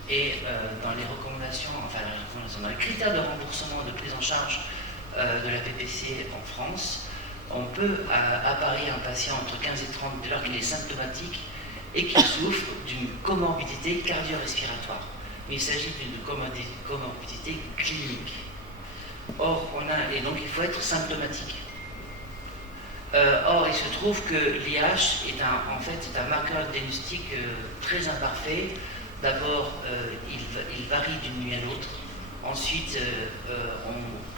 Et dans les recommandations, dans les critères de remboursement de prise en charge de la PPC en France, on peut apparier un patient entre 15 et 30 dès lors qu'il est symptomatique et qu'il souffre d'une comorbidité cardio-respiratoire. Mais il s'agit d'une comorbidité clinique. Or, et donc il faut être symptomatique. Or, il se trouve que l'IH est un marqueur diagnostique très imparfait. D'abord, il varie d'une nuit à l'autre. Ensuite,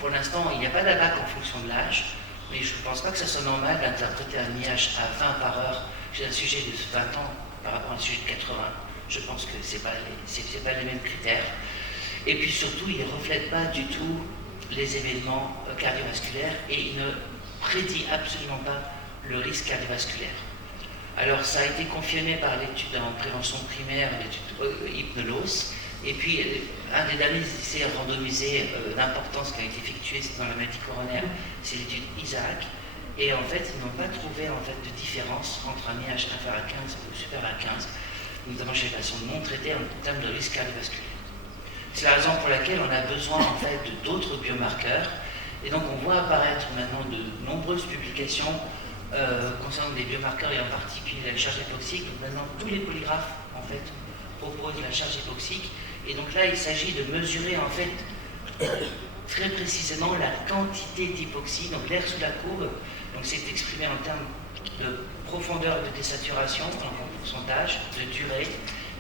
pour l'instant, il n'y a pas d'abac en fonction de l'âge, mais je ne pense pas que ça soit normal d'interpréter un IH à 20 par heure chez un sujet de 20 ans par rapport à un sujet de 80. Je pense que ce n'est pas les mêmes critères. Et puis surtout, il ne reflète pas du tout les événements cardiovasculaires et il ne prédit absolument pas le risque cardiovasculaire. Alors ça a été confirmé par l'étude en prévention primaire, l'étude Hypnolos, et puis un des derniers essais randomisés d'importance qui a été effectué dans la maladie coronaire, c'est l'étude ISAAC, et en fait ils n'ont pas trouvé de différence entre un IH inférieur à 15 ou supérieur à 15, notamment chez les patients non traités en termes de risque cardiovasculaire. C'est la raison pour laquelle on a besoin d'autres biomarqueurs. Et donc on voit apparaître maintenant de nombreuses publications concernant des biomarqueurs et en particulier la charge hypoxique. Donc maintenant tous les polygraphes proposent la charge hypoxique. Et donc là il s'agit de mesurer très précisément la quantité d'hypoxie, donc l'air sous la courbe. Donc c'est exprimé en termes de profondeur de désaturation, en pourcentage, de durée.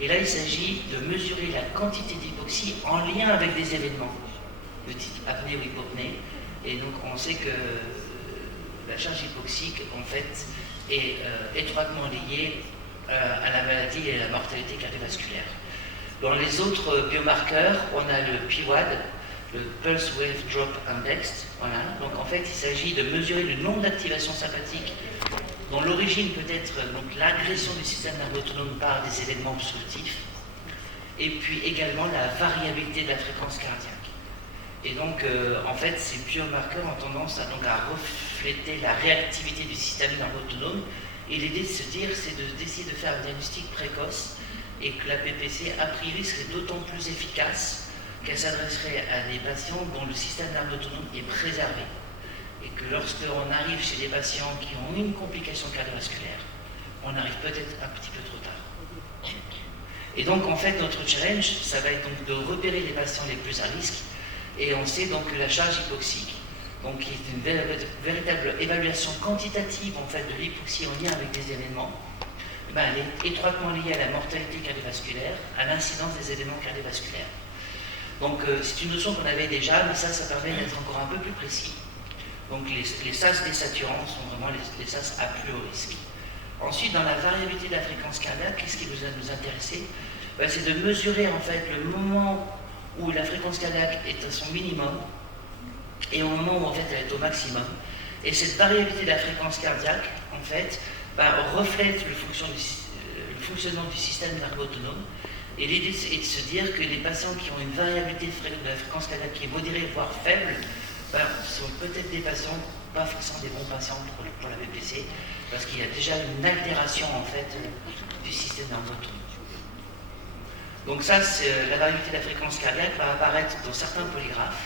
Et là il s'agit de mesurer la quantité d'hypoxie en lien avec des événements de type apnée ou hypopnée. Et donc on sait que la charge hypoxique est étroitement liée à la maladie et à la mortalité cardiovasculaire. Dans les autres biomarqueurs, on a le PWAD, le Pulse Wave Drop Index. Voilà. Donc il s'agit de mesurer le nombre d'activations sympathiques dont l'origine peut être l'agression du système nerveux autonome par des événements obstructifs, et puis également la variabilité de la fréquence cardiaque. Et donc, ces biomarqueurs ont tendance à refléter la réactivité du système nerveux autonome. Et l'idée de se dire, c'est d'essayer de faire un diagnostic précoce et que la PPC, a priori, serait d'autant plus efficace qu'elle s'adresserait à des patients dont le système nerveux autonome est préservé. Et que lorsqu'on arrive chez des patients qui ont une complication cardiovasculaire, on arrive peut-être un petit peu trop tard. Et donc, notre challenge, ça va être de repérer les patients les plus à risque. Et on sait que la charge hypoxique, qui est une véritable évaluation quantitative de l'hypoxie en lien avec des événements, elle est étroitement liée à la mortalité cardiovasculaire, à l'incidence des événements cardiovasculaires. Donc c'est une notion qu'on avait déjà, mais ça permet d'être encore un peu plus précis. Donc les sas désaturants sont vraiment les sas à plus haut risque. Ensuite, dans la variabilité de la fréquence cardiaque, qu'est-ce qui nous intéressait? C'est de mesurer le moment où la fréquence cardiaque est à son minimum et au moment où elle est au maximum. Et cette variabilité de la fréquence cardiaque, reflète le fonctionnement du système nerveux autonome. Et l'idée est de se dire que les patients qui ont une variabilité de la fréquence cardiaque qui est modérée, voire faible, sont peut-être des patients, pas forcément des bons patients pour la BPC, parce qu'il y a déjà une altération en fait du système nerveux autonome. Donc ça, la variabilité de la fréquence cardiaque va apparaître dans certains polygraphes.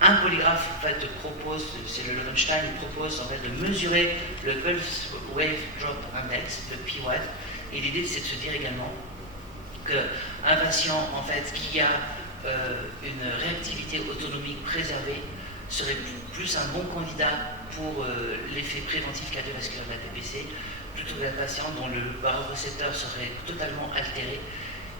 Un polygraphe en fait propose, c'est le Lowenstein, il propose en fait de mesurer le Pulse Wave Drop Index, le P-WAD, et l'idée c'est de se dire également qu'un patient en fait qui a une réactivité autonomique préservée serait plus un bon candidat pour l'effet préventif cardiovasculaire de la BPC, plutôt qu'un patient dont le barorécepteur serait totalement altéré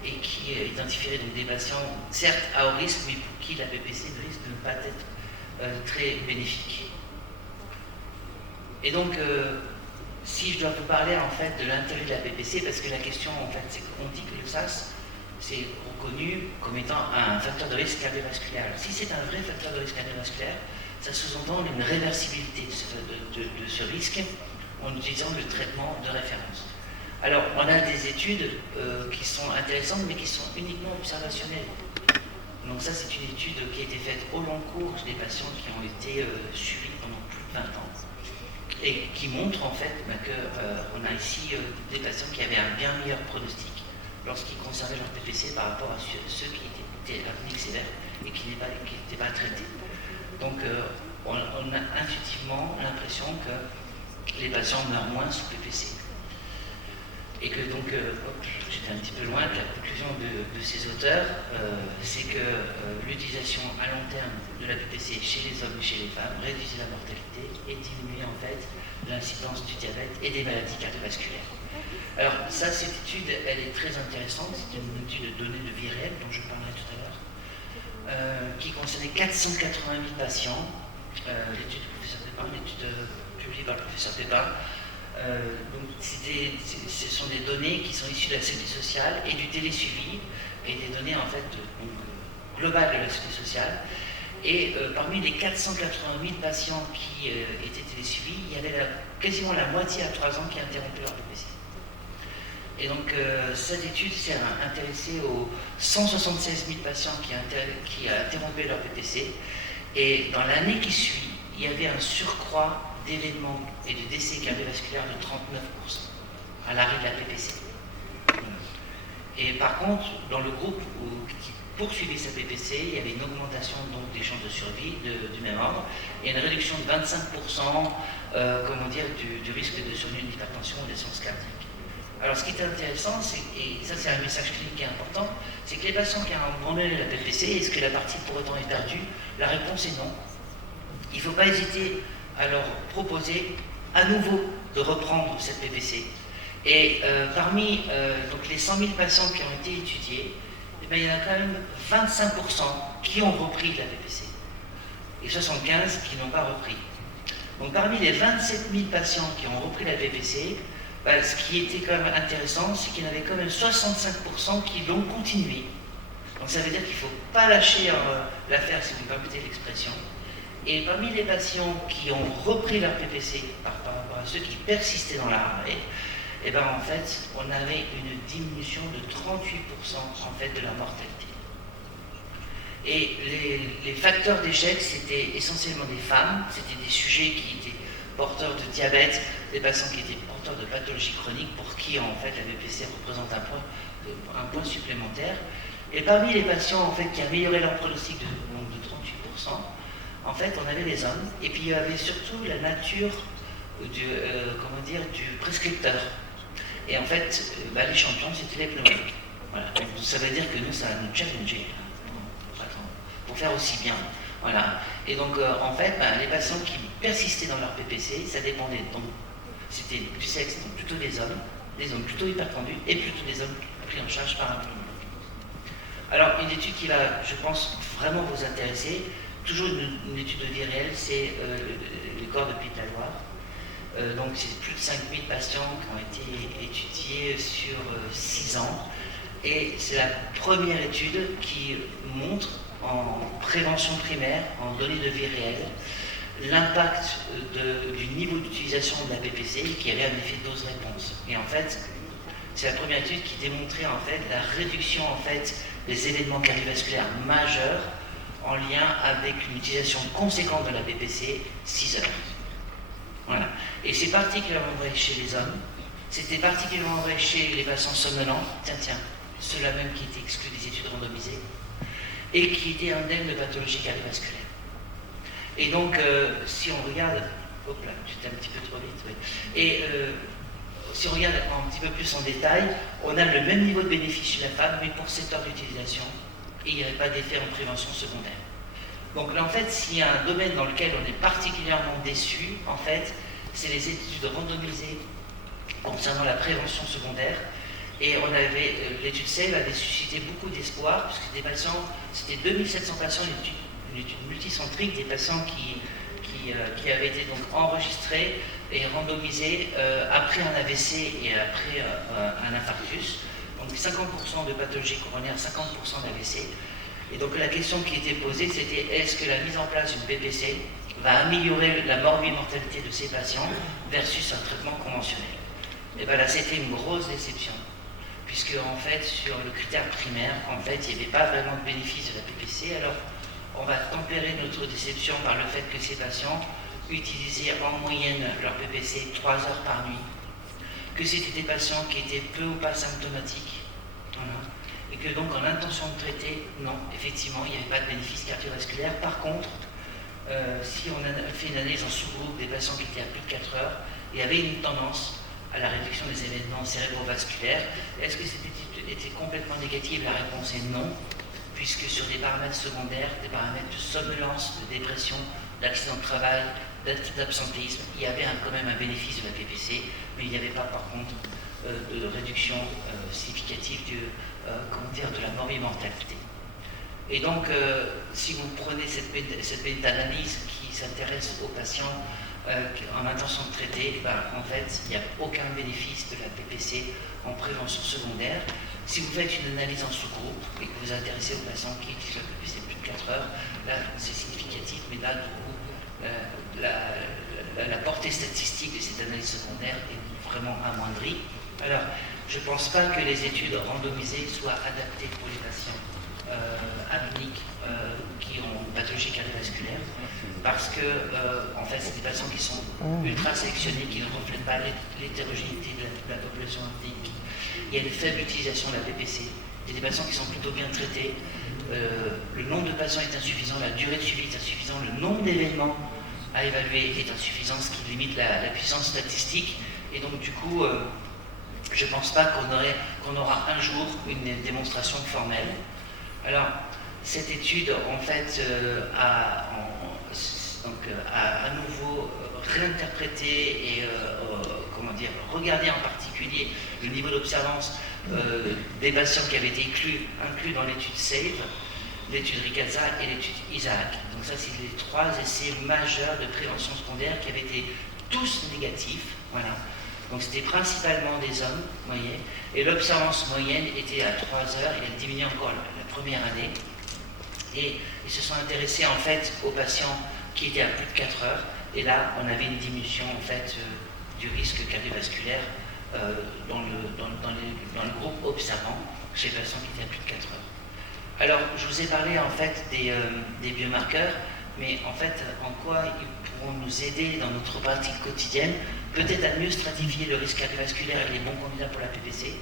et qui identifierait donc des patients, certes à haut risque, mais pour qui la BPC risque de ne pas être très bénéfique. Et donc, si je dois vous parler en fait de l'intérêt de la BPC, parce que la question en fait, c'est qu'on dit que le SAS, c'est reconnu comme étant un facteur de risque cardiovasculaire. Alors, si c'est un vrai facteur de risque cardiovasculaire, ça sous-entend une réversibilité de ce risque en utilisant le traitement de référence. Alors, on a des études qui sont intéressantes, mais qui sont uniquement observationnelles. Donc ça, c'est une étude qui a été faite au long cours des patients qui ont été suivis pendant plus de 20 ans, et qui montre en fait qu'on a ici des patients qui avaient un bien meilleur pronostic lorsqu'ils conservaient leur PPC par rapport à ceux qui étaient apnéiques sévères et qui n'étaient pas traités. Donc on a intuitivement l'impression que les patients meurent moins sous PPC. Et que donc, j'étais un petit peu loin, la conclusion de ces auteurs, c'est que l'utilisation à long terme de la PPC chez les hommes et chez les femmes réduisait la mortalité et diminuait en fait l'incidence du diabète et des maladies cardiovasculaires. Alors ça, cette étude, elle est très intéressante, c'est une étude de données de vie réelle dont je parlerai tout à l'heure, qui concernait 480 000 patients, l'étude du professeur Pépin, l'étude publiée par le professeur Pépin. Donc ce sont des données qui sont issues de la sécurité sociale et du télésuivi, et des données en fait globales de la sécurité sociale. Et parmi les 480 000 patients qui étaient télésuivis, il y avait quasiment la moitié à 3 ans qui interrompaient leur PPC. Et donc cette étude s'est intéressée aux 176 000 patients qui interrompaient leur PPC, et dans l'année qui suit, il y avait un surcroît d'événements et de décès cardiovasculaires de 39% à l'arrêt de la PPC. Et par contre, dans le groupe qui poursuivait sa PPC, il y avait une augmentation donc des chances de survie du même ordre et une réduction de 25% du risque de survenue d'hypertension ou d'essence cardiaque. Alors ce qui est intéressant, et ça c'est un message clinique qui est important, c'est que les patients qui ont abandonné la PPC, est-ce que la partie pour autant est perdue? La réponse est non. Il ne faut pas hésiter à leur proposer à nouveau de reprendre cette PPC. Et parmi donc les 100 000 patients qui ont été étudiés, eh bien, il y en a quand même 25% qui ont repris la PPC et 75 qui n'ont pas repris. Donc parmi les 27 000 patients qui ont repris la PPC, ce qui était quand même intéressant, c'est qu'il y en avait quand même 65% qui l'ont continué. Donc ça veut dire qu'il ne faut pas lâcher l'affaire, si vous permettez l'expression. Et parmi les patients qui ont repris leur PPC par rapport à ceux qui persistaient dans l'arrêt, et ben en fait, on avait une diminution de 38% en fait de la mortalité. Et les facteurs d'échec, c'était essentiellement des femmes, c'était des sujets qui étaient porteurs de diabète, des patients qui étaient porteurs de pathologies chroniques pour qui en fait la BPC représente un point supplémentaire. Et parmi les patients en fait qui amélioraient leur pronostic de 38%, en fait, on avait les hommes, et puis il y avait surtout la nature du prescripteur. Et en fait, les champions, c'était les pneumologues. Voilà. Donc, ça veut dire que nous, ça nous challengeait pour faire aussi bien. Voilà. Et donc, en fait, les patients qui persistaient dans leur PPC, ça dépendait. Donc, c'était du sexe, donc plutôt des hommes plutôt hypertendus, et plutôt des hommes pris en charge par un pneumologue. Alors, une étude qui va, je pense, vraiment vous intéresser, toujours une étude de vie réelle, c'est le corps de Pays-de-la-Loire. Donc c'est plus de 5000 patients qui ont été étudiés sur 6 ans. Et c'est la première étude qui montre en prévention primaire, en données de vie réelle, l'impact du niveau d'utilisation de la PPC qui avait un effet dose-réponse. Et en fait, C'est la première étude qui démontrait en fait la réduction en fait des événements cardiovasculaires majeurs en lien avec une utilisation conséquente de la BPC 6 heures. Voilà. Et c'est particulièrement vrai chez les hommes, c'était particulièrement vrai chez les patients somnolents, tiens, ceux-là même qui étaient exclus des études randomisées, et qui étaient indemnes de pathologie cardiovasculaire. Et donc, si on regarde, hop là, j'étais un petit peu trop vite, oui. Et si on regarde un petit peu plus en détail, on a le même niveau de bénéfice chez la femme, mais pour 7 heures d'utilisation, et il n'y avait pas d'effet en prévention secondaire. Donc là, en fait, s'il y a un domaine dans lequel on est particulièrement déçu, en fait, c'est les études randomisées concernant la prévention secondaire. Et on avait, l'étude SAVE avait suscité beaucoup d'espoir, puisque des patients, c'était 2700 patients, une étude multicentrique, des patients qui avaient été donc enregistrés et randomisés après un AVC et après un infarctus. Donc 50% de pathologie coronaire, 50% d'AVC. Et donc la question qui était posée, c'était est-ce que la mise en place d'une BPC va améliorer la morbimortalité de ces patients versus un traitement conventionnel? Et bien là, c'était une grosse déception, puisque en fait, sur le critère primaire, en fait, il n'y avait pas vraiment de bénéfice de la BPC. Alors, on va tempérer notre déception par le fait que ces patients utilisaient en moyenne leur BPC 3 heures par nuit, que c'était des patients qui étaient peu ou pas symptomatiques, voilà. Et que donc en intention de traiter, non, effectivement, il n'y avait pas de bénéfice cardiovasculaire. Par contre, si on a fait une analyse en sous-groupe des patients qui étaient à plus de 4 heures, il y avait une tendance à la réduction des événements cérébrovasculaires. Est-ce que cette étude était complètement négative? La réponse est non, puisque sur des paramètres secondaires, des paramètres de somnolence, de dépression, d'accident de travail, d'absentéisme, il y avait quand même un bénéfice de la PPC, mais il n'y avait pas par contre de réduction significative de la morbimortalité. Et donc, si vous prenez cette méta-analyse qui s'intéresse aux patients en intention de traiter, en fait, il n'y a aucun bénéfice de la PPC en prévention secondaire. Si vous faites une analyse en sous-groupe et que vous vous intéressez aux patients qui utilisent la PPC plus de 4 heures, là, c'est significatif, mais là, du coup, la portée statistique de cette analyse secondaire est vraiment amoindrie. Alors, je ne pense pas que les études randomisées soient adaptées pour les patients apniques qui ont une pathologie cardiovasculaire, parce que en fait c'est des patients qui sont ultra sélectionnés, qui ne reflètent pas l'hétérogénéité de la population apnique. Il y a une faible utilisation de la PPC, il y a des patients qui sont plutôt bien traités, le nombre de patients est insuffisant, la durée de suivi est insuffisante, le nombre d'événements à évaluer est insuffisant, ce qui limite la puissance statistique, et donc du coup je ne pense pas qu'on aura un jour une démonstration formelle. Alors, cette étude, en fait, a à nouveau réinterprété et regardé en particulier le niveau d'observance des patients qui avaient été inclus dans l'étude SAVE, l'étude Ricazza et l'étude Isaac. Donc ça, c'est les 3 essais majeurs de prévention secondaire qui avaient été tous négatifs. Voilà. Donc c'était principalement des hommes, vous voyez, et l'observance moyenne était à 3 heures, et elle diminuait encore la première année. Et ils se sont intéressés en fait aux patients qui étaient à plus de 4 heures, et là on avait une diminution en fait du risque cardiovasculaire dans le groupe observant chez les patients qui étaient à plus de 4 heures. Alors je vous ai parlé en fait des biomarqueurs, mais en fait en quoi ils pourront nous aider dans notre pratique quotidienne, peut-être à mieux stratifier le risque cardiovasculaire et les bons candidats pour la PPC.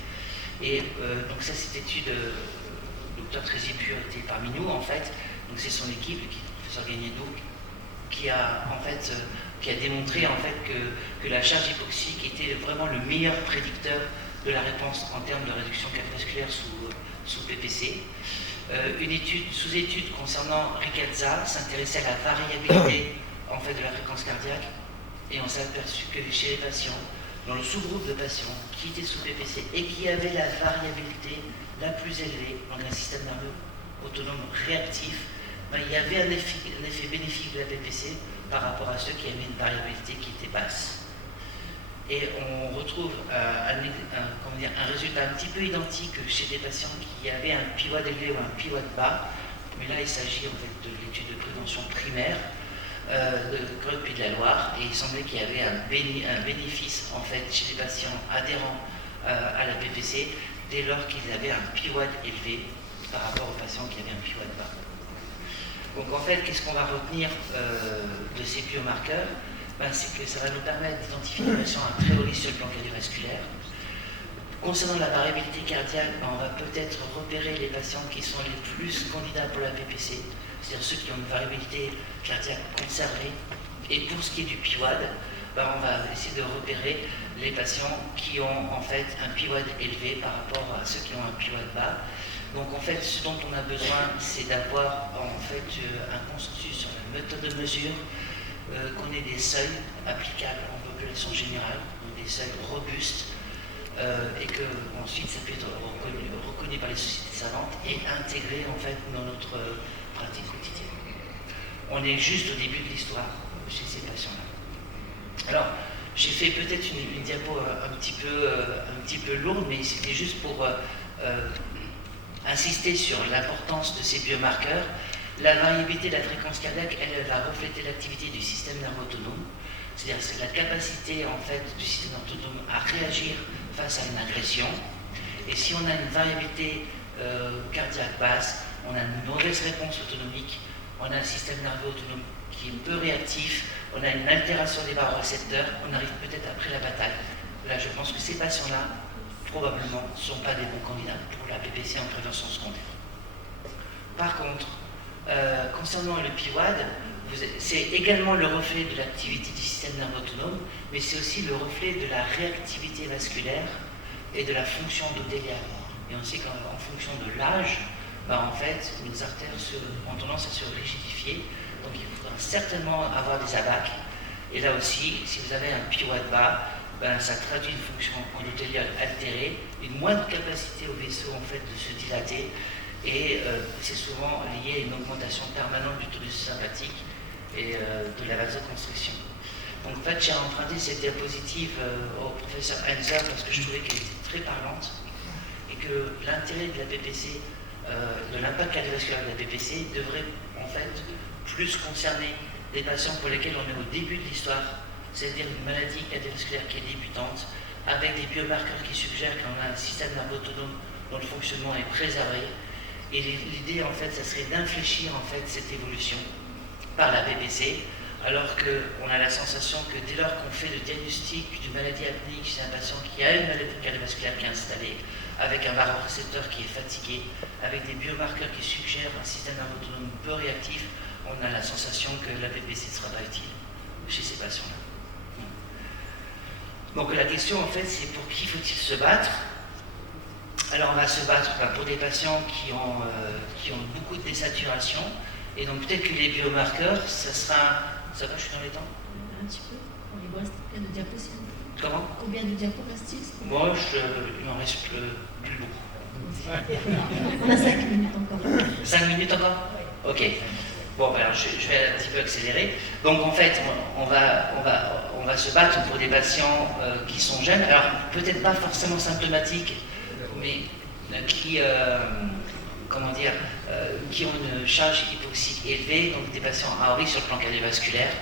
Et donc ça, cette étude, le docteur Trési-Pur était parmi nous en fait, donc c'est son équipe, le professeur Gagnedou, qui a démontré en fait que la charge hypoxique était vraiment le meilleur prédicteur de la réponse en termes de réduction cardiovasculaire sous PPC. Une sous-étude concernant Ricazza s'intéressait à la variabilité en fait de la fréquence cardiaque, et on s'est aperçu que chez les patients, dans le sous-groupe de patients qui étaient sous PPC et qui avaient la variabilité la plus élevée, donc un système nerveux autonome réactif, il y avait un effet bénéfique de la PPC par rapport à ceux qui avaient une variabilité qui était basse. Et on retrouve un résultat un petit peu identique chez des patients qui avaient un pivot élevé ou un pivot bas, mais là il s'agit en fait de l'étude de prévention primaire de Creux-Pays de la Loire, et il semblait qu'il y avait un bénéfice en fait chez les patients adhérents à la PPC dès lors qu'ils avaient un PIWAD élevé par rapport aux patients qui avaient un PIWAD bas. Donc en fait, qu'est-ce qu'on va retenir de ces biomarqueurs? C'est que ça va nous permettre d'identifier les patients à très haut risque sur le plan cardiovasculaire. Concernant la variabilité cardiaque, on va peut-être repérer les patients qui sont les plus candidats pour la PPC, c'est-à-dire ceux qui ont une variabilité cardiaque conservée. Et pour ce qui est du PIWAD, on va essayer de repérer les patients qui ont en fait un PIWAD élevé par rapport à ceux qui ont un PIWAD bas. Donc en fait, ce dont on a besoin, c'est d'avoir en fait un consensus sur la méthode de mesure, qu'on ait des seuils applicables en population générale, des seuils robustes, et que ensuite ça peut être reconnu par les sociétés savantes et intégré en fait dans notre pratique quotidienne. On est juste au début de l'histoire chez ces patients-là. Alors, j'ai fait peut-être une diapo un petit peu lourde, mais c'était juste pour insister sur l'importance de ces biomarqueurs. La variabilité de la fréquence cardiaque, elle va refléter l'activité du système nerveux autonome, c'est-à-dire c'est la capacité en fait du système nerveux autonome à réagir face à une agression. Et si on a une variabilité cardiaque basse, on a une mauvaise réponse autonomique, on a un système nerveux autonome qui est peu réactif, on a une altération des barorécepteurs, on arrive peut-être après la bataille. Là, je pense que ces patients-là, probablement, ne sont pas des bons candidats pour la PPC en prévention secondaire. Par contre, concernant le PIWAD, c'est également le reflet de l'activité du système nerveux autonome, mais c'est aussi le reflet de la réactivité vasculaire et de la fonction endothéliale. Et on sait qu'en fonction de l'âge, en fait, les artères ont tendance à se rigidifier, donc il faudra certainement avoir des ABAC. Et là aussi, si vous avez un PIWAD bas, ça traduit une fonction endothéliale altérée, une moindre capacité au vaisseau en fait de se dilater, et c'est souvent lié à une augmentation permanente du tonus sympathique et de la vasoconstriction. Donc en fait, j'ai emprunté cette diapositive au professeur Henzer parce que je trouvais qu'elle était très parlante et que l'intérêt de la PPC, de l'impact cardiovasculaire de la PPC, devrait en fait plus concerner des patients pour lesquels on est au début de l'histoire, c'est-à-dire une maladie cardiovasculaire qui est débutante, avec des biomarqueurs qui suggèrent qu'on a un système nerveux autonome dont le fonctionnement est préservé. Et l'idée, en fait, ça serait d'infléchir en fait cette évolution par la PPC, alors qu'on a la sensation que dès lors qu'on fait le diagnostic d'une maladie apnéique chez un patient qui a une maladie cardiovasculaire qui est installée, avec un barorécepteur qui est fatigué, avec des biomarqueurs qui suggèrent un système nerveux autonome peu réactif, on a la sensation que la PPC ne sera pas utile chez ces patients-là. Donc la question, en fait, c'est pour qui faut-il se battre? Alors on va se battre pour des patients qui ont beaucoup de désaturation, et donc peut-être que les biomarqueurs, ça sera... Ça va, je suis dans les temps? Un petit peu. On les voit, combien de diapos s'il vous plaît? Comment? Combien de diapos reste-t-il? Moi, il m'en reste plus beaucoup. On a 5 minutes encore. 5 minutes encore? Ok. Bon, alors je vais un petit peu accélérer. Donc en fait, on va se battre pour des patients qui sont jeunes, alors peut-être pas forcément symptomatiques, mais qui ont une charge hypoxique élevée, donc des patients à haut risque sur le plan cardiovasculaire.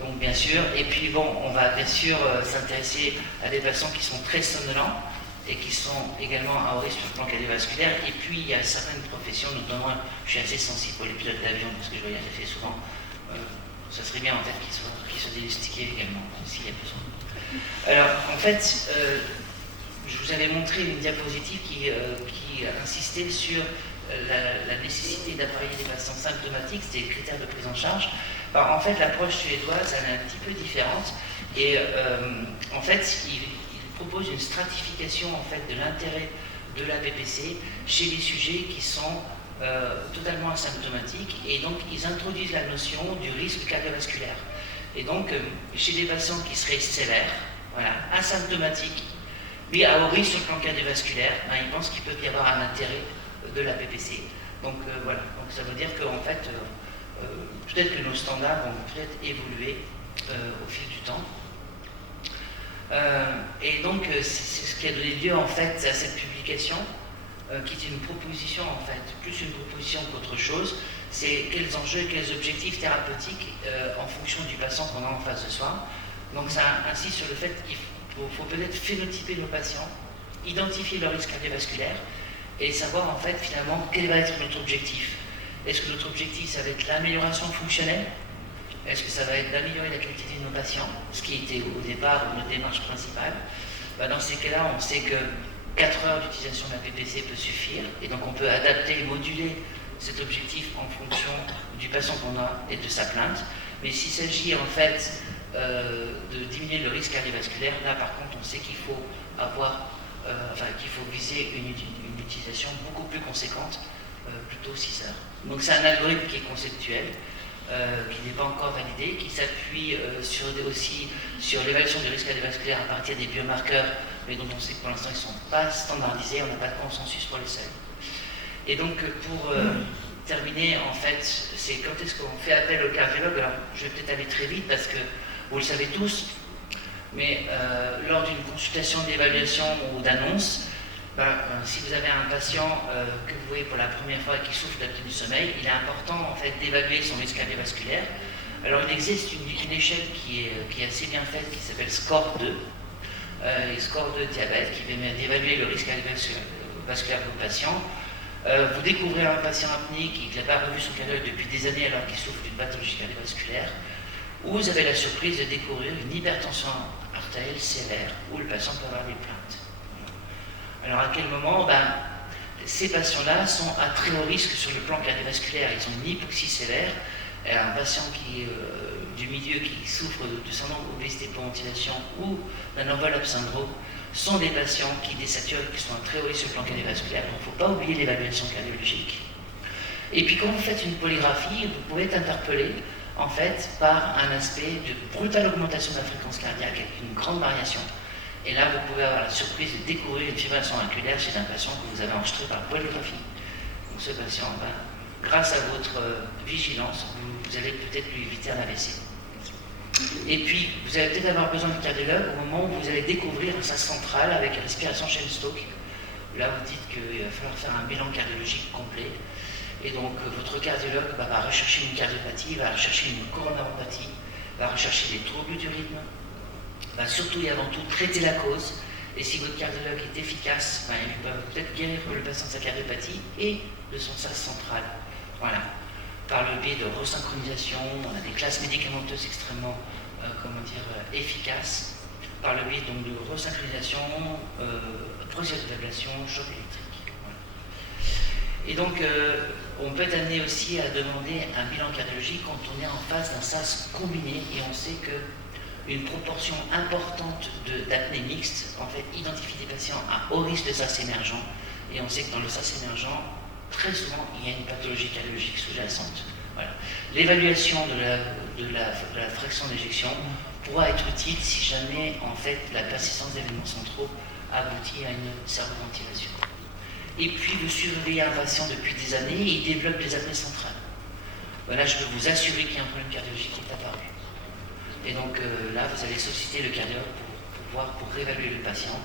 Donc bien sûr, et puis bon, on va bien sûr s'intéresser à des patients qui sont très somnolents et qui sont également à haut risque sur le plan cardiovasculaire. Et puis il y a certaines professions, notamment, je suis assez sensible pour les pilotes d'avion parce que je voyage assez souvent. Ça serait bien en fait qu'ils soient diagnostiqués également, s'il y a besoin. Alors en fait, je vous avais montré une diapositive qui insistait sur la nécessité d'appareiller des patients symptomatiques, c'était les critères de prise en charge. En fait, l'approche suédoise, elle est un petit peu différente, et en fait, il propose une stratification en fait, de l'intérêt de la PPC chez les sujets qui sont totalement asymptomatiques, et donc ils introduisent la notion du risque cardiovasculaire. Et donc, chez des patients qui seraient sévères, voilà, asymptomatiques, mais à haut risque sur le plan cardiovasculaire, ils pensent qu'il peut y avoir un intérêt de la PPC. Donc voilà, donc ça veut dire qu'en fait, peut-être que nos standards vont peut-être évoluer au fil du temps. Et donc c'est ce qui a donné lieu en fait à cette publication, qui est une proposition en fait, plus une proposition qu'autre chose. C'est quels enjeux et quels objectifs thérapeutiques en fonction du patient qu'on a en face de soi. Donc ça insiste sur le fait qu'il faut peut-être phénotyper nos patients identifier leur risque cardiovasculaire et savoir en fait finalement quel va être notre objectif. Est-ce que notre objectif ça va être l'amélioration fonctionnelle? Est-ce que ça va être d'améliorer la qualité de nos patients, ce qui était au départ notre démarche principale? Dans ces cas-là, on sait que 4 heures d'utilisation de la PPC peut suffire, et donc on peut adapter et moduler cet objectif en fonction du patient qu'on a et de sa plainte. Mais s'il s'agit en fait de diminuer le risque cardiovasculaire, là par contre on sait qu'il faut qu'il faut viser une utilisation beaucoup plus conséquente, plutôt 6 heures. Donc c'est un algorithme qui est conceptuel, qui n'est pas encore validé, qui s'appuie aussi sur l'évaluation du risque cardiovasculaire à partir des biomarqueurs, mais dont on sait que pour l'instant ils ne sont pas standardisés, on n'a pas de consensus pour les seuils. Et donc pour terminer, en fait, c'est quand est-ce qu'on fait appel au cardiologue. Alors je vais peut-être aller très vite parce que vous le savez tous, mais lors d'une consultation d'évaluation ou d'annonce, si vous avez un patient que vous voyez pour la première fois et qui souffre d'apnée du sommeil, il est important en fait d'évaluer son risque cardiovasculaire. Alors il existe une échelle qui est assez bien faite qui s'appelle SCORE 2, SCORE 2 diabète, qui permet d'évaluer le risque cardiovasculaire de vos patients. Vous découvrez un patient apnéique qui n'a pas revu son cardiologue depuis des années alors qu'il souffre d'une pathologie cardiovasculaire, ou vous avez la surprise de découvrir une hypertension artérielle sévère, où le patient peut avoir des plaintes. Alors à quel moment ces patients-là sont à très haut risque sur le plan cardiovasculaire. Ils ont une hypoxie sévère. Et un patient du milieu qui souffre de syndrome d'obésité pour ventilation ou d'un enveloppe syndrome sont des patients qui désaturent, qui sont à très haut risque sur le plan cardiovasculaire. Donc il ne faut pas oublier l'évaluation cardiologique. Et puis quand vous faites une polygraphie, vous pouvez être interpellé en fait par un aspect de brutale augmentation de la fréquence cardiaque avec une grande variation. Et là, vous pouvez avoir la surprise de découvrir une fibrillation auriculaire chez un patient que vous avez enregistré par polygraphie. Donc ce patient, grâce à votre vigilance, vous allez peut-être lui éviter un AVC. Et puis, vous allez peut-être avoir besoin de cardiologue au moment où vous allez découvrir un sas central avec respiration Cheyne-Stokes. Là, vous dites qu'il va falloir faire un bilan cardiologique complet. Et donc, votre cardiologue va rechercher une cardiopathie, va rechercher une coronaropathie, va rechercher des troubles du rythme, va surtout et avant tout traiter la cause. Et si votre cardiologue est efficace, il va peut-être guérir le patient de sa cardiopathie et de son sas central. Voilà. Par le biais de resynchronisation, on a des classes médicamenteuses extrêmement efficaces. Par le biais donc, de resynchronisation, processus d'ablation, choc électrique. Voilà. Et donc, on peut être amené aussi à demander un bilan cardiologique quand on est en face d'un sas combiné et on sait que une proportion importante d'apnée mixte, en fait, identifie des patients à haut risque de sas émergent. Et on sait que dans le sas émergent, très souvent, il y a une pathologie cardiologique sous-jacente. Voilà. L'évaluation de la fraction d'éjection pourra être utile si jamais, en fait, la persistance d'événements centraux aboutit à une servoventilation. Et puis, vous surveillez un patient depuis des années et il développe des apnées centrales. Voilà, je peux vous assurer qu'il y a un problème cardiologique qui est apparu. Et donc là, vous allez solliciter le cardiologue pour réévaluer le patient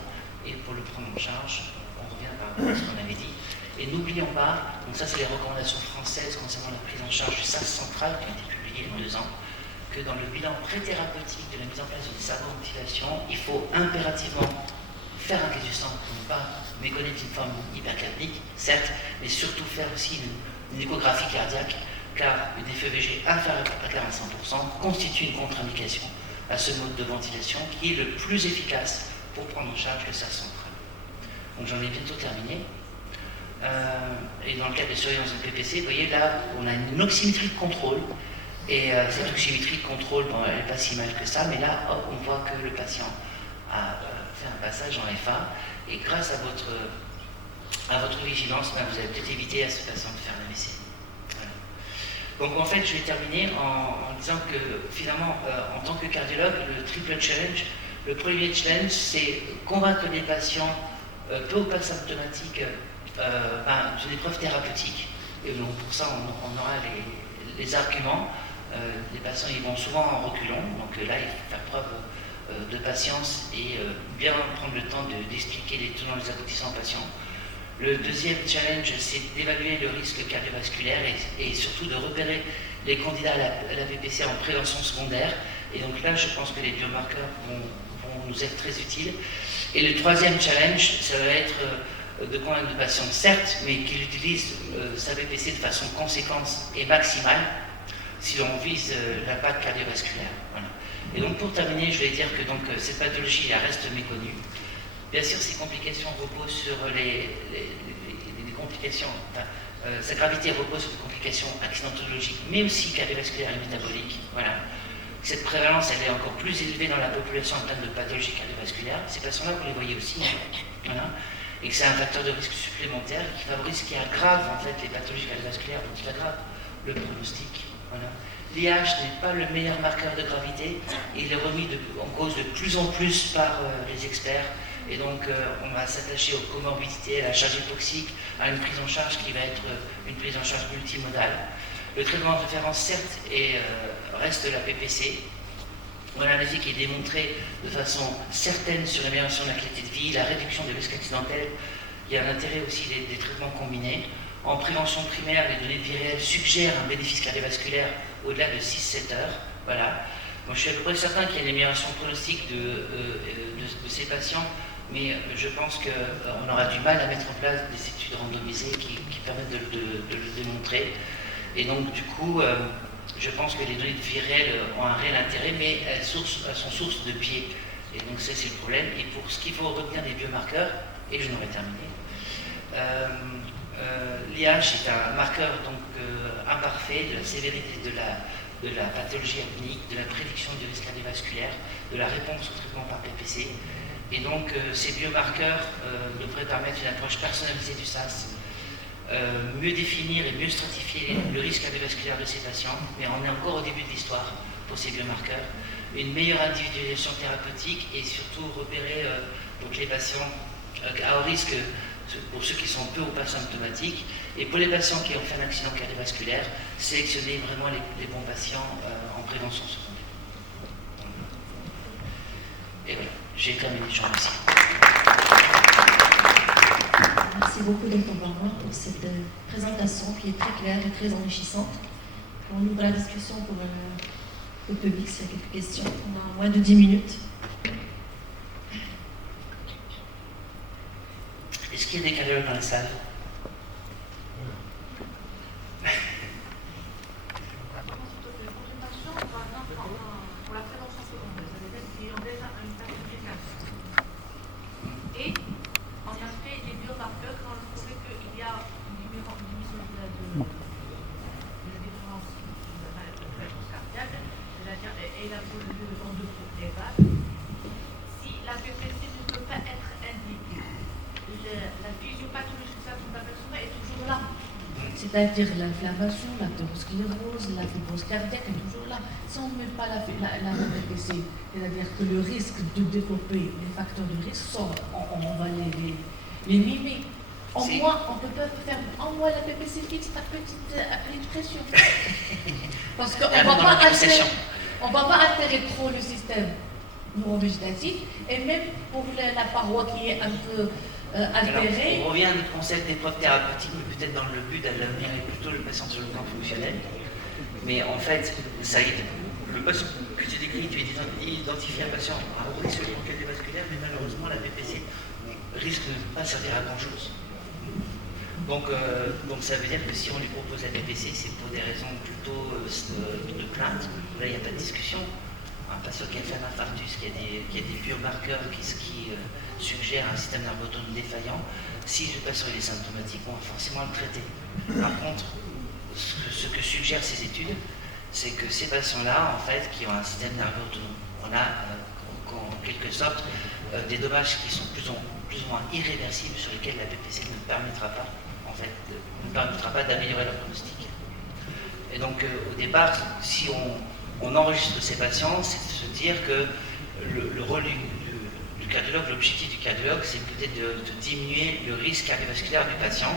et pour le prendre en charge. On revient par rapport à ce qu'on avait dit. Et n'oublions pas, donc ça c'est les recommandations françaises concernant la prise en charge du sas central qui ont été publiées il y a 2 ans, que dans le bilan pré-thérapeutique de la mise en place d'une servoventilation, il faut impérativement faire un quai du sang pour ne pas méconnaître une forme hypercapnique, certes, mais surtout faire aussi une échographie cardiaque, car une FEVG inférieure à 45% constitue une contre-indication à ce mode de ventilation qui est le plus efficace pour prendre en charge le sas central. Donc j'en ai bientôt terminé. Et dans le cadre de surveillance de PPC, vous voyez là, on a une oxymétrie de contrôle, et cette oxymétrie de contrôle, elle n'est pas si mal que ça, mais là, hop, on voit que le patient a fait un passage en FA, et grâce à votre vigilance, vous avez peut-être évité à ce patient de faire un AVC. Donc en fait, je vais terminer en disant que finalement, en tant que cardiologue, le triple challenge, le premier challenge, c'est convaincre les patients peu ou pas symptomatiques d'une épreuve thérapeutique. Et donc pour ça, on aura les arguments. Les patients ils vont souvent en reculant, donc là, il faut faire preuve de patience et bien prendre le temps d'expliquer les tenants et les aboutissants aux patients. Le deuxième challenge, c'est d'évaluer le risque cardiovasculaire et surtout de repérer les candidats à la VPC en prévention secondaire. Et donc là, je pense que les biomarqueurs vont pourront nous être très utiles. Et le troisième challenge, ça va être de convaincre le patient, certes, mais qu'il utilise sa PPC de façon conséquente et maximale si l'on vise l'impact cardiovasculaire. Voilà. Et donc pour terminer, je vais dire que donc, cette pathologie elle reste méconnue. Bien sûr, ces complications reposent sur les complications, sa gravité repose sur des complications accidentologiques, mais aussi cardiovasculaires et métaboliques. Voilà. Cette prévalence, elle est encore plus élevée dans la population pleine de pathologies cardiovasculaires. Ces patients-là, vous les voyez aussi. Voilà. Et que c'est un facteur de risque supplémentaire qui favorise, qui aggrave en fait les pathologies cardiovasculaires, donc qui aggrave le pronostic. Voilà. L'IH n'est pas le meilleur marqueur de gravité, il est remis en cause de plus en plus par les experts, et donc on va s'attacher aux comorbidités, à la charge hypoxique, à une prise en charge qui va être une prise en charge multimodale. Le traitement de référence, certes, reste la PPC. On a un effet qui est démontré de façon certaine sur l'amélioration de la qualité de vie, la réduction des risques accidentels. Il y a un intérêt aussi des traitements combinés. En prévention primaire, les données de vie réelle suggèrent un bénéfice cardiovasculaire au-delà de 6-7 heures. Voilà. Moi, je suis à peu près certain qu'il y a une amélioration pronostique de ces patients, mais je pense qu'on aura du mal à mettre en place des études randomisées qui permettent de le démontrer. Et donc, du coup, je pense que les données de vie réelle ont un réel intérêt, mais elles sont source de biais. Et donc, ça, c'est le problème. Et pour ce qu'il faut retenir des biomarqueurs, et je n'aurai terminé, l'IH est un marqueur donc, imparfait de la sévérité de la pathologie apnéique, de la prédiction du risque cardiovasculaire, de la réponse au traitement par PPC. Et donc, ces biomarqueurs devraient permettre une approche personnalisée du SAS, mieux définir et mieux stratifier le risque cardiovasculaire de ces patients, mais on est encore au début de l'histoire pour ces biomarqueurs, une meilleure individualisation thérapeutique et surtout repérer donc les patients à haut risque, pour ceux qui sont peu ou pas symptomatiques, et pour les patients qui ont fait un accident cardiovasculaire, sélectionner vraiment les bons patients en prévention secondaire. Et voilà, j'ai terminé, je vous remercie. Merci beaucoup, Dr. Barma, pour cette présentation qui est très claire et très enrichissante. On ouvre la discussion pour le public s'il y a quelques questions. On a moins de 10 minutes. Est-ce qu'il y a des cardiologues dans la salle? C'est-à-dire l'inflammation, l'athérosclérose, la fibrose cardiaque est toujours là. Si on ne met pas la PPC, c'est-à-dire que le risque de développer les facteurs de risque, on va les mimer. En moins, on peut pas faire en moins la PPC fixe à petite pression. Parce qu'on ne va pas altérer trop le système neurovégétatif, et même pour la paroi qui est un peu altérée. Alors, on revient à notre concept d'épreuve thérapeutique, mais peut-être dans le but d'amener plutôt le patient sur le plan fonctionnel. Mais en fait, ça y est, le patient que tu décris, tu identifies un patient à haut risque cardiovasculaire, mais malheureusement la PPC risque de ne pas servir à grand chose. Donc ça veut dire que si on lui propose la PPC, c'est pour des raisons plutôt de plainte. Là, il n'y a pas de discussion. Un patient qui a fait un infarctus, qui a des biomarqueurs qui suggèrent un système nerveux autonome défaillant, si le patient est symptomatique, on va forcément le traiter. Par contre, ce que suggèrent ces études, c'est que ces patients-là, en fait, qui ont un système nerveux autonome, on a en quelque sorte des dommages qui sont plus ou moins irréversibles, sur lesquels la PPC ne permettra pas d'améliorer leur pronostic. Et donc au départ, si on enregistre ces patients, c'est de se dire que le rôle du cardiologue, l'objectif du cardiologue, c'est peut-être de diminuer le risque cardiovasculaire du patient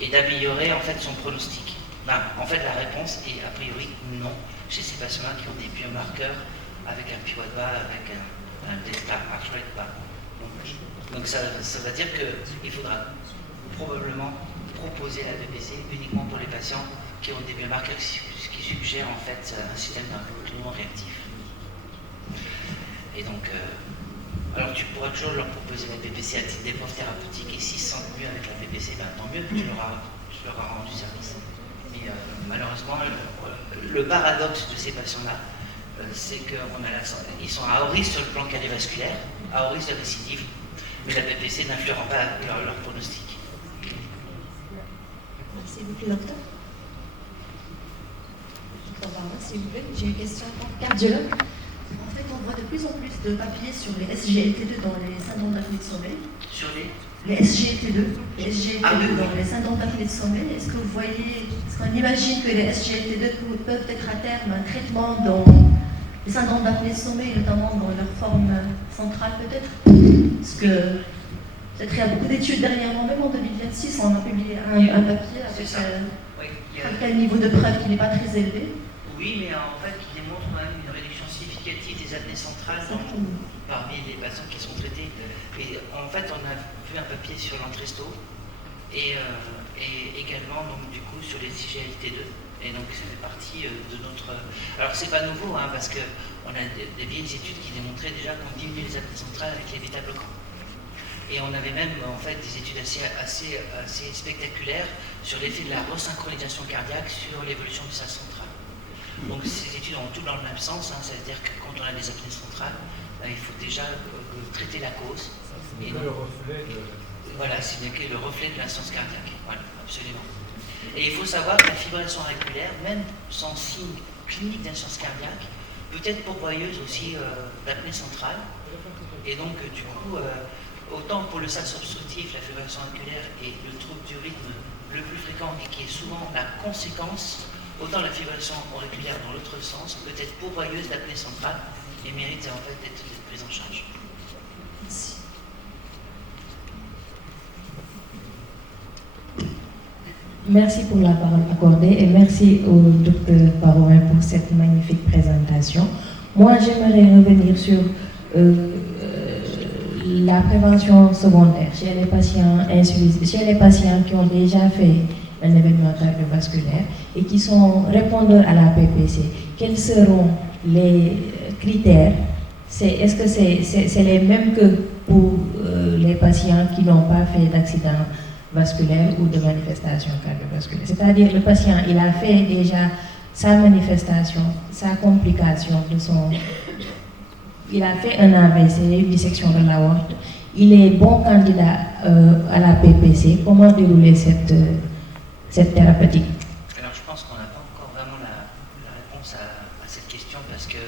et d'améliorer en fait son pronostic. Ben, en fait, la réponse est a priori non chez ces patients-là qui ont des biomarqueurs avec un pivot bas, avec un delta heart rate bas. Donc ça veut dire qu'il faudra probablement proposer la PPC uniquement pour les patients qui ont des biomarqueurs qui suggèrent en fait un système nerveux autonome réactif. Et donc Alors tu pourras toujours leur proposer la PPC à titre d'épreuve thérapeutique et s'ils se sentent mieux avec la PPC, ben, tant mieux, tu leur as rendu service. Mais malheureusement, le paradoxe de ces patients-là, c'est qu'ils sont à haut risque sur le plan cardiovasculaire, à haut risque de récidive, mais la PPC n'influera pas leur pronostic. Merci beaucoup, docteur. Docteur Barba, s'il vous plaît, j'ai une question en tant que cardiologue. En fait, on voit de plus en plus de papiers sur les SGLT2 dans les syndromes d'apnée de sommeil. Sur les SGLT2, les SGLT2 oui. dans les syndromes d'apnée de sommeil. Est-ce que vous voyez, est-ce qu'on imagine que les SGLT2 peuvent être à terme un traitement dans les syndromes d'apnée de sommeil, notamment dans leur forme centrale peut-être? Parce que peut-être il y a beaucoup d'études dernièrement, même en 2026, on a publié un papier avec un niveau de preuve qui n'est pas très élevé. Oui, mais en fait, qui démontre quand même une réduction significative des apnées centrales parmi les patients qui sont traités. Et en fait, on a vu un papier sur l'Entresto et également donc, du coup sur les IGLT2. Et donc ça fait partie de notre... Alors c'est pas nouveau, hein, parce qu'on a des vieilles études qui démontraient déjà qu'on diminuait les apnées centrales avec les bêta-bloquants. Et on avait même en fait des études assez spectaculaires sur l'effet de la resynchronisation cardiaque sur l'évolution du sas central. Donc ces études ont tout dans le même sens, hein, c'est-à-dire que quand on a des apnées centrales, il faut déjà traiter la cause. Et donc, le reflet de... Voilà, ce n'est que le reflet de l'insuffisance cardiaque. Voilà, absolument. Et il faut savoir que la fibrillation auriculaire, même sans signe clinique d'insuffisance cardiaque, peut être pourvoyeuse aussi d'apnée centrale. Et donc, du coup, autant pour le sas obstructif, la fibrillation auriculaire est le trouble du rythme le plus fréquent et qui est souvent la conséquence, autant la fibrillation auriculaire dans l'autre sens peut être pourvoyeuse d'apnée centrale et mérite en fait d'être prise en charge. Merci. Merci pour la parole accordée et merci au docteur Barouin pour cette magnifique présentation. Moi, j'aimerais revenir sur la prévention secondaire chez les patients chez les patients qui ont déjà fait un événement cardiovasculaire et qui sont répondeurs à la PPC. Quels seront les critères? Est-ce que c'est les mêmes que pour les patients qui n'ont pas fait d'accident vasculaire ou de manifestation cardiovasculaire? C'est-à-dire le patient, il a fait déjà sa manifestation, sa complication de son... Il a fait un AVC, dissection de l'aorte. Il est bon candidat à la PPC. Comment dérouler cette thérapeutique? Alors je pense qu'on n'a pas encore vraiment la réponse à cette question parce que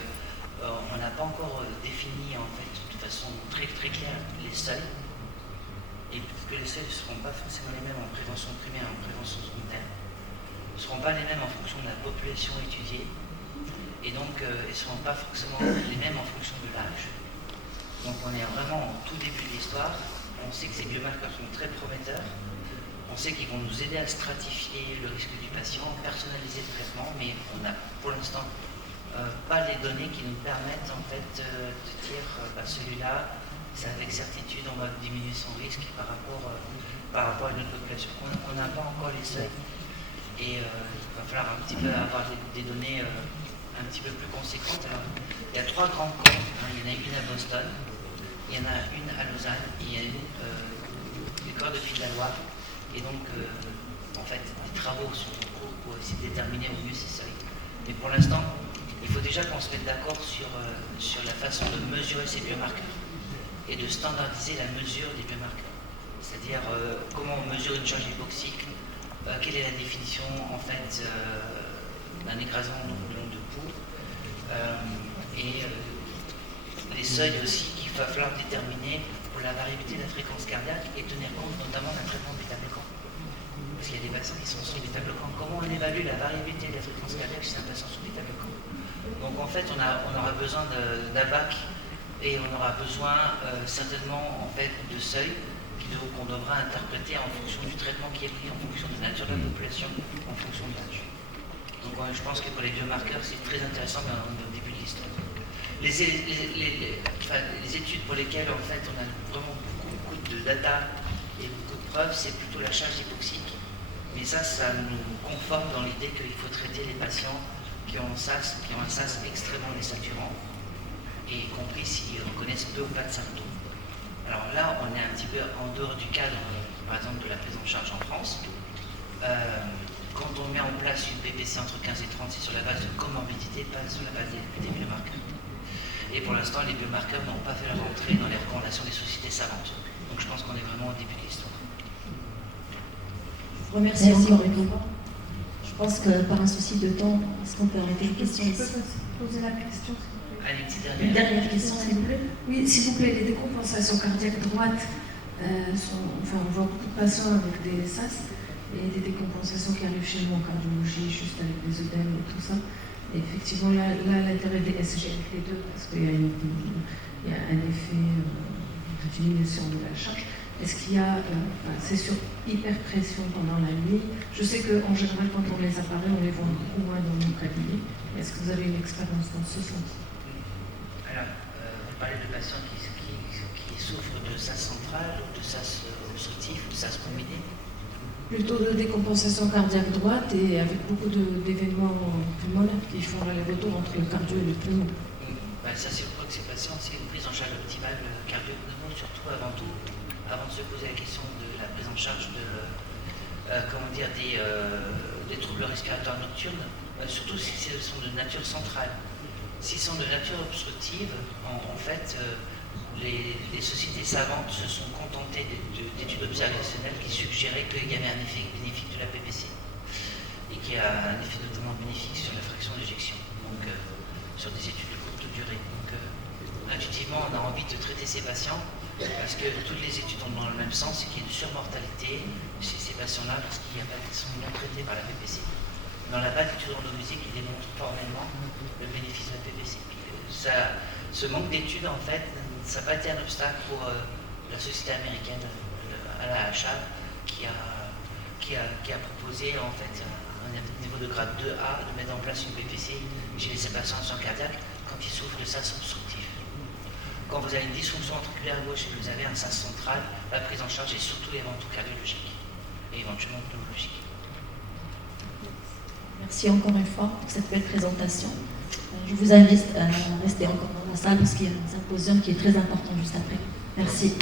on n'a pas encore défini en fait de façon très très claire les seuils et que les seuils ne seront pas forcément les mêmes en prévention primaire et en prévention secondaire, ne seront pas les mêmes en fonction de la population étudiée et donc ils ne seront pas forcément les mêmes en fonction de l'âge. Donc on est vraiment au tout début de l'histoire. On sait que ces biomarqueurs sont très prometteurs. On sait qu'ils vont nous aider à stratifier le risque du patient, personnaliser le traitement, mais on n'a pour l'instant pas les données qui nous permettent en fait de dire celui-là, c'est avec certitude on va diminuer son risque par rapport à une autre population. On n'a pas encore les seuils et il va falloir un petit peu avoir des données un petit peu plus conséquentes. Alors, il y a 3 grands camps, hein. Il y en a une à Boston, il y en a une à Lausanne, et il y a une du corps de Pays de la Loire. Et donc, en fait, des travaux sont en cours pour essayer de déterminer au mieux ces seuils. Mais pour l'instant, il faut déjà qu'on se mette d'accord sur la façon de mesurer ces biomarqueurs et de standardiser la mesure des biomarqueurs. C'est-à-dire comment on mesure une charge hypoxique, quelle est la définition en fait d'un écrasement de pouls, et les seuils aussi qu'il va falloir déterminer pour la variabilité de la fréquence cardiaque et tenir compte notamment d'un traitement bêta-bloquant. Parce qu'il y a des patients qui sont sous bêta-bloquant. Comment on évalue la variabilité de la fréquence cardiaque chez un patient sous bêta-bloquant? Donc en fait, on aura besoin d'ABAC et on aura besoin certainement en fait de seuils qu'on devra interpréter en fonction du traitement qui est pris, en fonction de la nature de la population, en fonction de l'âge. Donc je pense que pour les biomarqueurs, c'est très intéressant, mais on est au début de l'histoire. Les études pour lesquelles en fait on a vraiment beaucoup de data et beaucoup de preuves, c'est plutôt la charge hypoxique. Mais ça nous conforte dans l'idée qu'il faut traiter les patients qui ont un sas extrêmement désaturant, et y compris s'ils reconnaissent peu ou pas de symptômes. Alors là, on est un petit peu en dehors du cadre, par exemple, de la prise en charge en France. Quand on met en place une PPC entre 15 et 30, c'est sur la base de comorbidité, pas sur la base des biomarqueurs. Et pour l'instant, les biomarqueurs n'ont pas fait leur entrée dans les recommandations des sociétés savantes. Donc je pense qu'on est vraiment au début de l'histoire. Je vous remercie encore une fois. Je pense que par un souci de temps, est-ce qu'on peut arrêter les questions ici? Je peux poser la question, s'il vous plaît. Allez, une petite Une dernière. dernière question, s'il vous plaît. Oui, s'il vous plaît, les décompensations cardiaques droites, on voit beaucoup de patients avec des SAS et des décompensations qui arrivent chez nous en cardiologie, juste avec des œdèmes et tout ça. Et effectivement, là l'intérêt des SGLT2, parce qu'il y a un effet de diminution de la charge. Est-ce qu'il y a, c'est sur hyperpression pendant la nuit. Je sais qu'en général, quand on les apparaît, on les voit beaucoup moins dans nos cabinets. Est-ce que vous avez une expérience dans ce sens? Alors, vous parlez de patients qui souffrent de SAS centrale, ou de SAS obstructif, ou de SAS combiné. Plutôt de décompensation cardiaque droite et avec beaucoup d'événements pulmonaires qui font l'aller-retour entre le cardio et le pneumo. Ça, c'est pour ces patients, c'est une prise en charge optimale cardio-pneumo, surtout avant tout, avant de se poser la question de la prise en charge de, des troubles respiratoires nocturnes, surtout si ce sont de nature centrale. S'ils sont de nature obstructive, en fait, les sociétés savantes se sont contentées d'études observationnelles qui suggéraient qu'il y avait un effet bénéfique de la PPC et qu'il y a un effet notamment bénéfique sur la fraction d'éjection, donc sur des études de courte durée. Donc intuitivement, on a envie de traiter ces patients parce que toutes les études vont dans le même sens, c'est qu'il y a une surmortalité chez ces patients-là parce qu'ils sont non traités par la PPC. Mais on n'a pas d'études randomisées qui démontrent formellement le bénéfice de la PPC. Ce manque d'études, en fait, ça n'a pas été un obstacle pour la société américaine à la HA qui a proposé en fait un niveau de grade 2A de mettre en place une PPC chez les patients en soins cardiaques quand ils souffrent de SAS obstructif. Quand vous avez une dysfonction ventriculaire gauche et que vous avez un SAS central, la prise en charge est surtout et avant tout cardiologique et éventuellement pneumologique. Merci encore une fois pour cette belle présentation. Je vous invite à rester encore dans la salle parce qu'il y a un symposium qui est très important juste après. Merci.